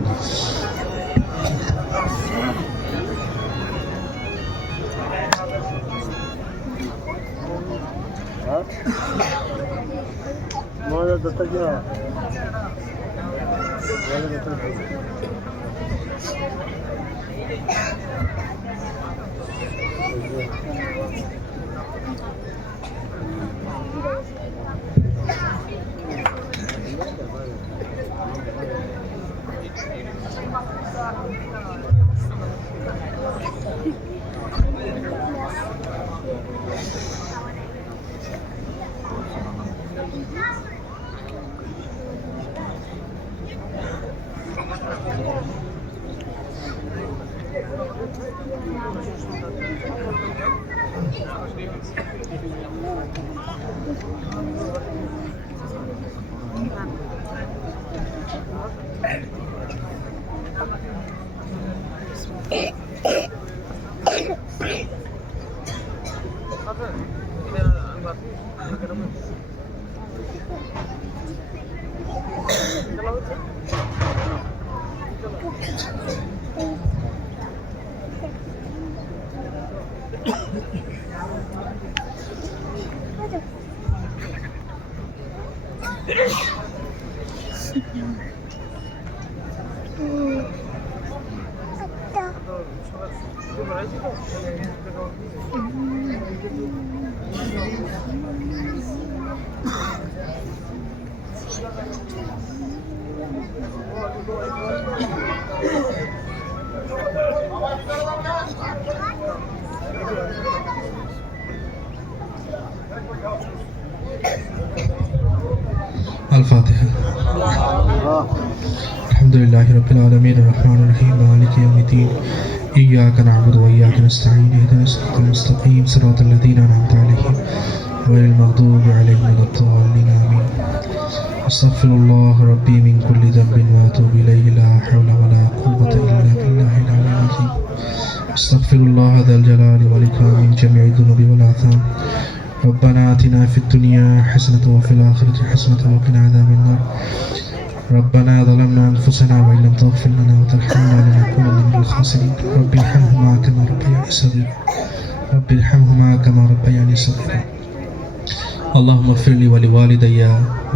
الفاتحة. الحمد لله رب العالمين الرحمن الرحيم مالك يوم الدين إياك نعبد وإياك نستعين اهدنا الصراط المستقيم صراط الذين أنعمت عليهم غير المغضوب عليهم ولا الضالين آمين. أستغفر الله ربي من كل ذنب وأتوب إليه لا حول ولا قوة إلا بالله العلي العظيم. أستغفر الله ذا الجلال والإكرام من جميع الذنوب والآثام. ربنا آتنا في الدنيا حسنة وفي الآخرة حسنة وقنا عذاب النار. ربنا ظلمنا أنفسنا وإن لم تغفر لنا وترحمنا لنكونن من الخاسرين. رب ارحمهما كما ربياني صغيرا. رب ارحمهما كما ربياني صغيرا. اللهم اغفر لي ولوالدي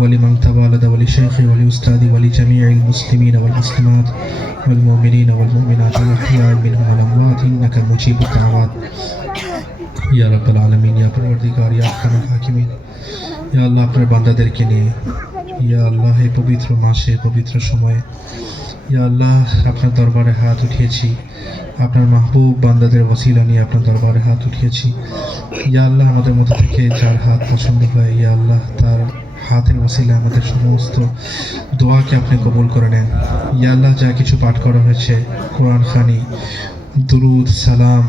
ولمن تولد ولشيخي ولأستاذي ولجميع المسلمين والمسلمات والمؤمنين والمؤمنات الأحياء منهم والأموات إنك مجيب الدعوات ইয়া রাব্বাল আলামিন, ইয়া পরওয়ারদিগার, ইয়া আরহামুর হাকিমিন। ইয়া আল্লাহ, আপনার বান্দাদেরকে নিয়ে, ইয়া আল্লাহ, এই পবিত্র মাসে, পবিত্র সময়ে, ইয়া আল্লাহ, আপনার দরবারে হাত উঠিয়েছি। আপনার মাহবুব বান্দাদের ওসিলা নিয়ে আপনার দরবারে হাত উঠিয়েছি। ইয়া আল্লাহ, আমাদের মধ্যে থেকে যার হাত পছন্দ হয়, ইয়া আল্লাহ, তার হাতের ওসিলা আমাদের সমস্ত দোয়াকে আপনি কবুল করে নেন। ইয়া আল্লাহ, যা কিছু পাঠ করা হয়েছে, কোরআন খানি, দুরুদ, সালাম,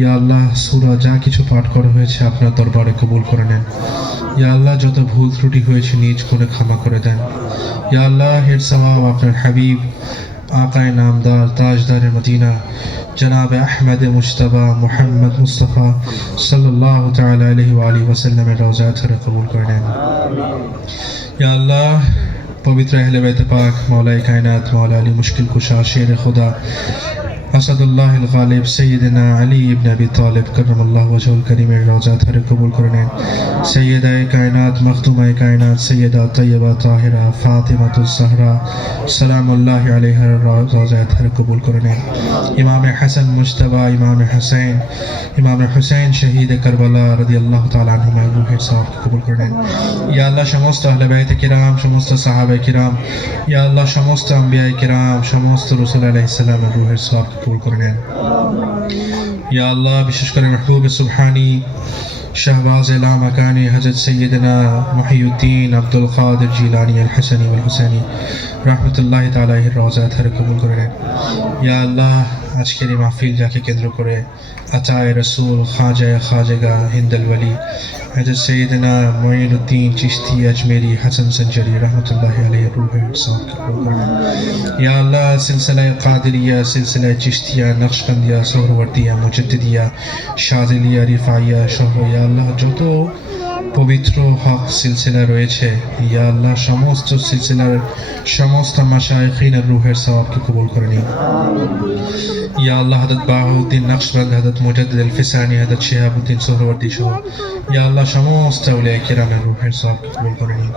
ইয়া আল্লাহ, সূরা, যা কিছু পাঠ করা হয়েছে আপনার দরবারে কবুল করে নেন। ইয়া আল্লাহ, যত ভুল ত্রুটি হয়েছে নিজ গুণে ক্ষমা করে দেন। ইয়া আল্লাহ, এর সওয়াব আপনার হাবিব আকায়ে নামদার তাজদারে মদিনা জনাব আহমদ মুজতবা মুহাম্মদ মুস্তাফা সাল্লাল্লাহু তাআলা আলাইহি ওয়া আলিহি ওয়াসাল্লামের রওজা থেকে কবুল করে নেন। ইয়া আল্লাহ, পবিত্র আহলে বাইত পাক, মাওলায়ে কায়নাত, মাওলা আলী মুশকিল কুশা, শের খুদা আসাদুল্লাহ আল গালিব সৈয়দনা আলী ইবনে আবি তালিব কররামাল্লাহু ওয়াজহুল কারীমের রওজা থেকে কবুল করে নেন। সৈয়দায়ে কায়নাত, মখদুমায়ে কায়নাত, সৈয়দা তৈয়বা তাহিরা ফাতিমাতুজ জাহরা সালামুল্লাহি আলাইহার রওজা থেকে কবুল করে নেন। ইমামে হাসান মুজতবা, ইমামে হুসাইন শহীদ কারবালা রাদিয়াল্লাহু তাআলা আনহুমা রূহের সওয়াব কবুল করে নেন। ইয়া আল্লাহ, সমস্ত আহলে বাইত কিরাম, সমস্ত সাহাবায়ে কিরাম, ইয়া আল্লাহ, সমস্ত আম্বিয়ায়ে কিরাম, সমস্ত রাসূল আলাইহিস সালামের রূহের সওয়াব কবুল করে নেন। ইয়া আল্লাহ, বিশেষ করে মাহবুব সুবহানি শাহবাজ এলা মাকানি হযরত সৈয়দনা মুহিউদ্দিন আব্দুল কাদের জিলানী আল হাসানী ওয়াল হুসাইনী রাহমাতুল্লাহি তাআলা আলাইহির রওজা থেকে কবুল করে নেন। ইয়া আল্লাহ, আজকের এই মাহফিল যাকে কেন্দ্র করে আতায়ে রাসূল খাজায়ে খাজেগা হিন্দল ওয়ালি হযরত সৈয়দনা মুঈনুদ্দিন চিশতি আজমেরি হাসান সঞ্জরি রাহমাতুল্লাহি আলাইহির রূহের সওয়াব কবুল করে নেন। ইয়া আল্লাহ, সিলসিলায়ে কাদেরিয়া, সিলসিলায়ে চিশতিয়া, নকশবন্দিয়া, সোহরওয়ার্দিয়া, মুজাদ্দিদিয়া, শাযিলিয়া, রিফাইয়া সহ ইয়া আল্লাহ যত পবিত্র হক সিলসিলা রয়েছে, ইয়া আল্লাহ, সমস্ত সিলসিলার সমস্ত মাশায়েখিনের রূহের সওয়াবকে কবুল করে নিন। ইয়া আল্লাহ, হযরত বাহাউদ্দিন নকশবন্দ, হযরত মুজাদ্দিদ আল ফিসানি, হযরত শিহাবুদ্দিন সোহরওয়ার্দী সহ ইয়া আল্লাহ, সমস্ত আউলিয়া কিরামের রূহের সওয়াবকে কবুল করে নিন।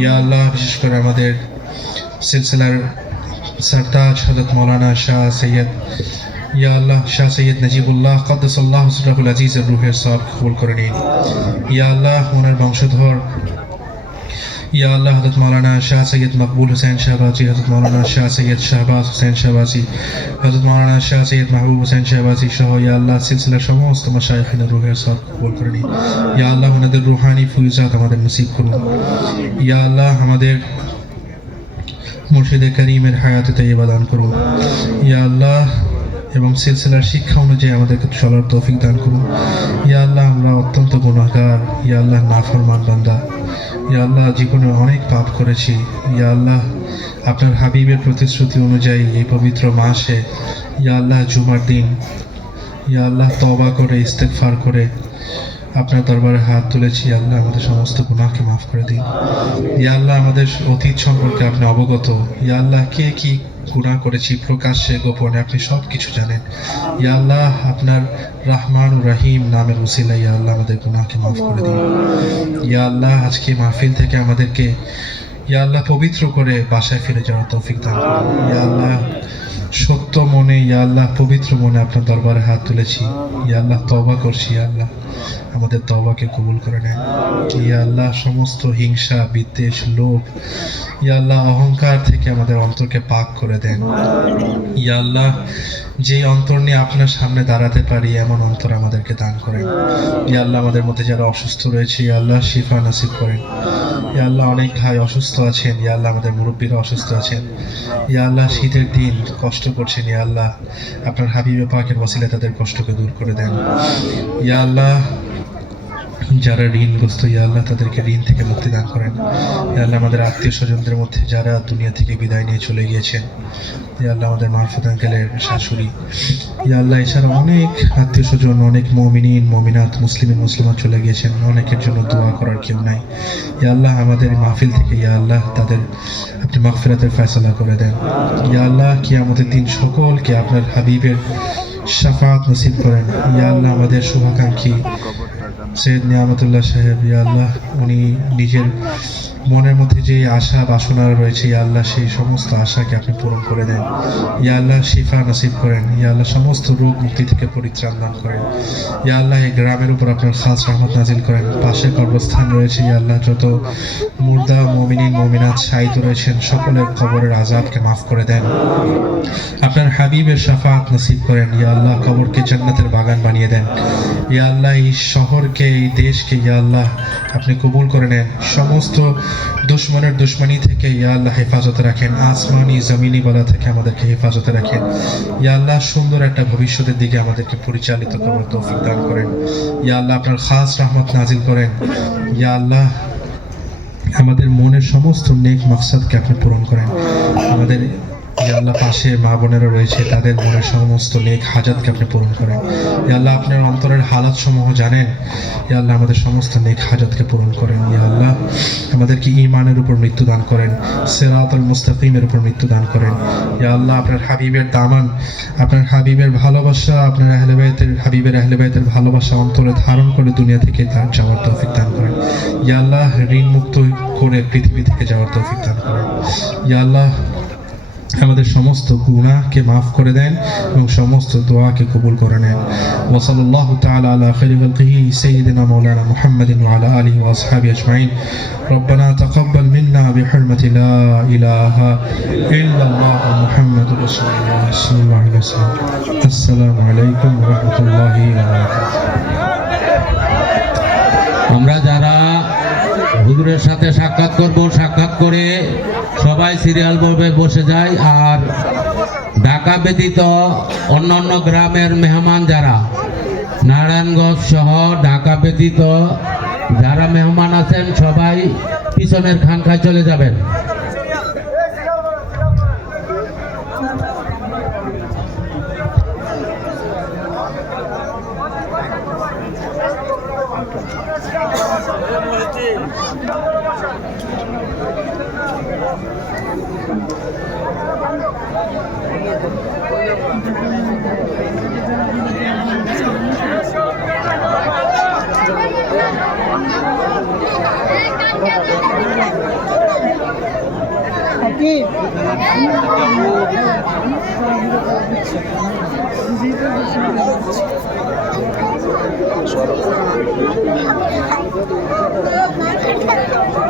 ইয়া আল্লাহ, বিশেষ করে আমাদের সিলসিলার সরতাজ হযরত মাওলানা শাহ সৈয়দ, ইয়া আল্লাহ, শাহ সৈয়দ নজিবুল্লাহ কদ্দাসাল্লাহু সিররুল আজিজের রূহের সওয়াব কবুল করে নিন। ইয়া আল্লাহ, ওনার বংশধর ইয়া আল্লাহ, হযরত মাওলানা শাহ সৈয়দ মকবুল হুসাইন শাহবাজি, হযরত মাওলানা শাহ সৈয়দ শাহবাজ হুসাইন শাহবাজি, হযরত মাওলানা শাহ সৈয়দ মাহবুব হুসাইন শাহবাজি সহ ইয়া আল্লাহ, সিলসিলার সমস্ত মাশায়েখিনের রূহের সওয়াব কবুল করে নিন। ইয়া আল্লাহ, ওনাদের রূহানি ফুয়ুজাত আমাদের নসিব করুন। ইয়া আল্লাহ, আমাদের মুর্শিদে করিমের হায়াতে তাইয়্যিবা দান করুন। ইয়া আল্লাহ, এবং সিলসিলার শিক্ষা অনুযায়ী আমাদেরকে চলার তৌফিক দান করুন। ইয়া আল্লাহ, আমরা অত্যন্ত গুনাহগার, ইয়া আল্লাহ, নাফরমান বান্দা, ইয়া আল্লাহ, জীবনে অনেক পাপ করেছি। ইয়া আল্লাহ, আপনার হাবিবের প্রতিশ্রুতি অনুযায়ী এই পবিত্র মাসে ইয়া আল্লাহ, জুমার দিন ইয়া আল্লাহ, তওবা করে ইস্তেগফার করে আপনার দরবারে হাত তুলেছি। আল্লাহ, আমাদের সমস্ত গুনাহকে মাফ করে দিন। ইয়া আল্লাহ, আমাদের অতীত সম্পর্কে আপনি অবগত। ইয়া আল্লাহ, কে কি গুনাহ করেছি প্রকাশ্যে গোপনে আপনি সব কিছু জানেন। ইয়া আল্লাহ, আপনার রহমান ও রহিম নামের উসিলা ইয়া আল্লাহ, আমাদের গুনাহকে মাফ করে দিন। ইয়া আল্লাহ, আজকে মাহফিল থেকে আমাদেরকে ইয়া আল্লাহ পবিত্র করে বাসায় ফিরে যাওয়ার তৌফিক দান করুন। ইয়া আল্লাহ, সত্য মনে ইয়া আল্লাহ, পবিত্র মনে আপনার দরবারে হাত তুলেছি। ইয়া আল্লাহ, তওবা করছি। ইয়া আল্লাহ, আমাদের তওবাকে কবুল করে নেন। ইয়া আল্লাহ, সমস্ত হিংসা, বিদ্বেষ, লোভ, ইয়া আল্লাহ, অহংকার থেকে আমাদের অন্তরকে পাক করে দেন। ইয়া আল্লাহ, যে অন্তর নিয়ে আপনার সামনে দাঁড়াতে পারি এমন অন্তর আমাদেরকে দান করেন। ইয়া আল্লাহ, আমাদের মধ্যে যারা অসুস্থ রয়েছে ইয়া আল্লাহ, শিফা নসিব করেন। ইয়া আল্লাহ, অনেক ভাই অসুস্থ আছেন। ইয়া আল্লাহ, আমাদের মুরব্বীরা অসুস্থ আছেন। ইয়া আল্লাহ, শীতের দিন কষ্ট কষ্ট করছেন ইয়া আল্লাহ আপনার হাবিবে পাকের ওসিলা তাদের কষ্টকে দূর করে দেন ইয়া আল্লাহ যারা ঋণগ্রস্ত ইয়া আল্লাহ তাদেরকে ঋণ থেকে মুক্তি দান করেন ইয়া আল্লাহ আমাদের আত্মীয় স্বজনদের মধ্যে যারা দুনিয়া থেকে বিদায় নিয়ে চলে গিয়েছেন ইয়া আল্লাহ আমাদের মারফত আঙ্কেলের শাশুড়ি ইয়া আল্লাহ এছাড়া অনেক আত্মীয় স্বজন অনেক মুমিনিন মুমিনাত মুসলিমাত চলে গিয়েছেন অনেকের জন্য দোয়া করার কেউ নাই ইয়া আল্লাহ আমাদের মাহফিল থেকে ইয়া আল্লাহ তাদের আপনি মাগফিরাতের ফয়সালা করে দেন ইয়া আল্লাহ কিয়ামতের দিন সকলকে আপনার হাবিবের শাফাআত নসিব করেন ইয়া আল্লাহ আমাদের শুভাকাঙ্ক্ষী সৈয়দ নিয়ামতুল্লাহ সাহেব ইয়া আল্লাহ উনি নিজের মনের মধ্যে যে আশা বাসনা রয়েছে ইয়া আল্লাহ সেই সমস্ত আশাকে আপনি পূরণ করে দেন ইয়া আল্লাহ শিফা নসিব করেন ইয়া আল্লাহ সমস্ত রোগ মুক্তি থেকে পরিত্রাণ দান করেন ইয়া আল্লাহ এই গ্রামের উপর আপনার খাস রহমত নাজিল করেন পাশে কবরস্থান রয়েছে ইয়া আল্লাহ যত মুর্দা মুমিনিন মুমিনাত শাহিদ রয়েছেন সকলের কবরের আযাবকে মাফ করে দেন আপনার হাবিবের শাফাআত নসিব করেন ইয়া আল্লাহ কবরকে জান্নাতের বাগান বানিয়ে দেন ইয়া আল্লাহ এই শহরকে এই দেশকে ইয়া আল্লাহ আপনি কবুল করে নেন সমস্ত দুশমনের দুশমনি থেকে ইয়া আল্লাহ হেফাজতে রাখেন আসমানি জমিনি বলা থেকে আমাদেরকে হেফাজতে রাখেন ইয়া আল্লাহ সুন্দর একটা ভবিষ্যতের দিকে আমাদেরকে পরিচালিত করার তৌফিক দান করেন ইয়া আল্লাহ আপনার খাস রহমত নাজিল করেন ইয়া আল্লাহ আমাদের মনের সমস্ত নেক মাকসাদকে আপনি পূরণ করেন আমাদের ইয়া আল্লাহ পাশে মা বোনেরা রয়েছে তাদের মনের সমস্ত নেক হাজাতকে আপনি পূরণ করেন ইয়া আল্লাহ আপনার অন্তরের হালাত সমূহ জানেন ইয়া আল্লাহ আমাদের সমস্ত নেক হাজাতকে পূরণ করেন ইয়া আল্লাহ আমাদেরকে ঈমানের উপর মৃত্যু দান করেন সিরাতাল মুস্তাকিমের উপর মৃত্যু দান করেন ইয়া আল্লাহ আপনার হাবিবের দামান আপনার হাবিবের ভালোবাসা আপনার হাবিবের আহলে বাইতের ভালোবাসা অন্তরে ধারণ করে দুনিয়া থেকে যাওয়ার তৌফিক দান করেন ইয়া আল্লাহ ঋণ মুক্ত করে পৃথিবী থেকে যাওয়ার তৌফিক দান করেন ইয়া আল্লাহ আমাদের সমস্ত গুনাহকে মাফ করে দেন এবং সমস্ত দোয়াকে কবুল করে নেন ওয়া সাল্লাল্লাহু তাআলা আলা খাইরি খালকিহি সাইয়্যিদিনা মাওলানা মুহাম্মাদিন ওয়া আলা আলিহি ওয়া আসহাবিহি আজমাইন ربنا تقبل منا بحرمة لا إله إلا الله محمد رسول الله صلى الله عليه وسلم السلام عليكم ورحمة الله وبركاته আমরা যারা হুজুরের সাথে সাক্ষাৎ করব সাক্ষাৎ করে সবাই সিরিয়াল ভাবে বসে যায় আর ঢাকা ব্যতীত অন্যান্য গ্রামের মেহমান যারা নারায়ণগঞ্জ সহ ঢাকা ব্যতীত যারা মেহমান আছেন সবাই পিছনের খানকায় চলে যাবেন Thank you.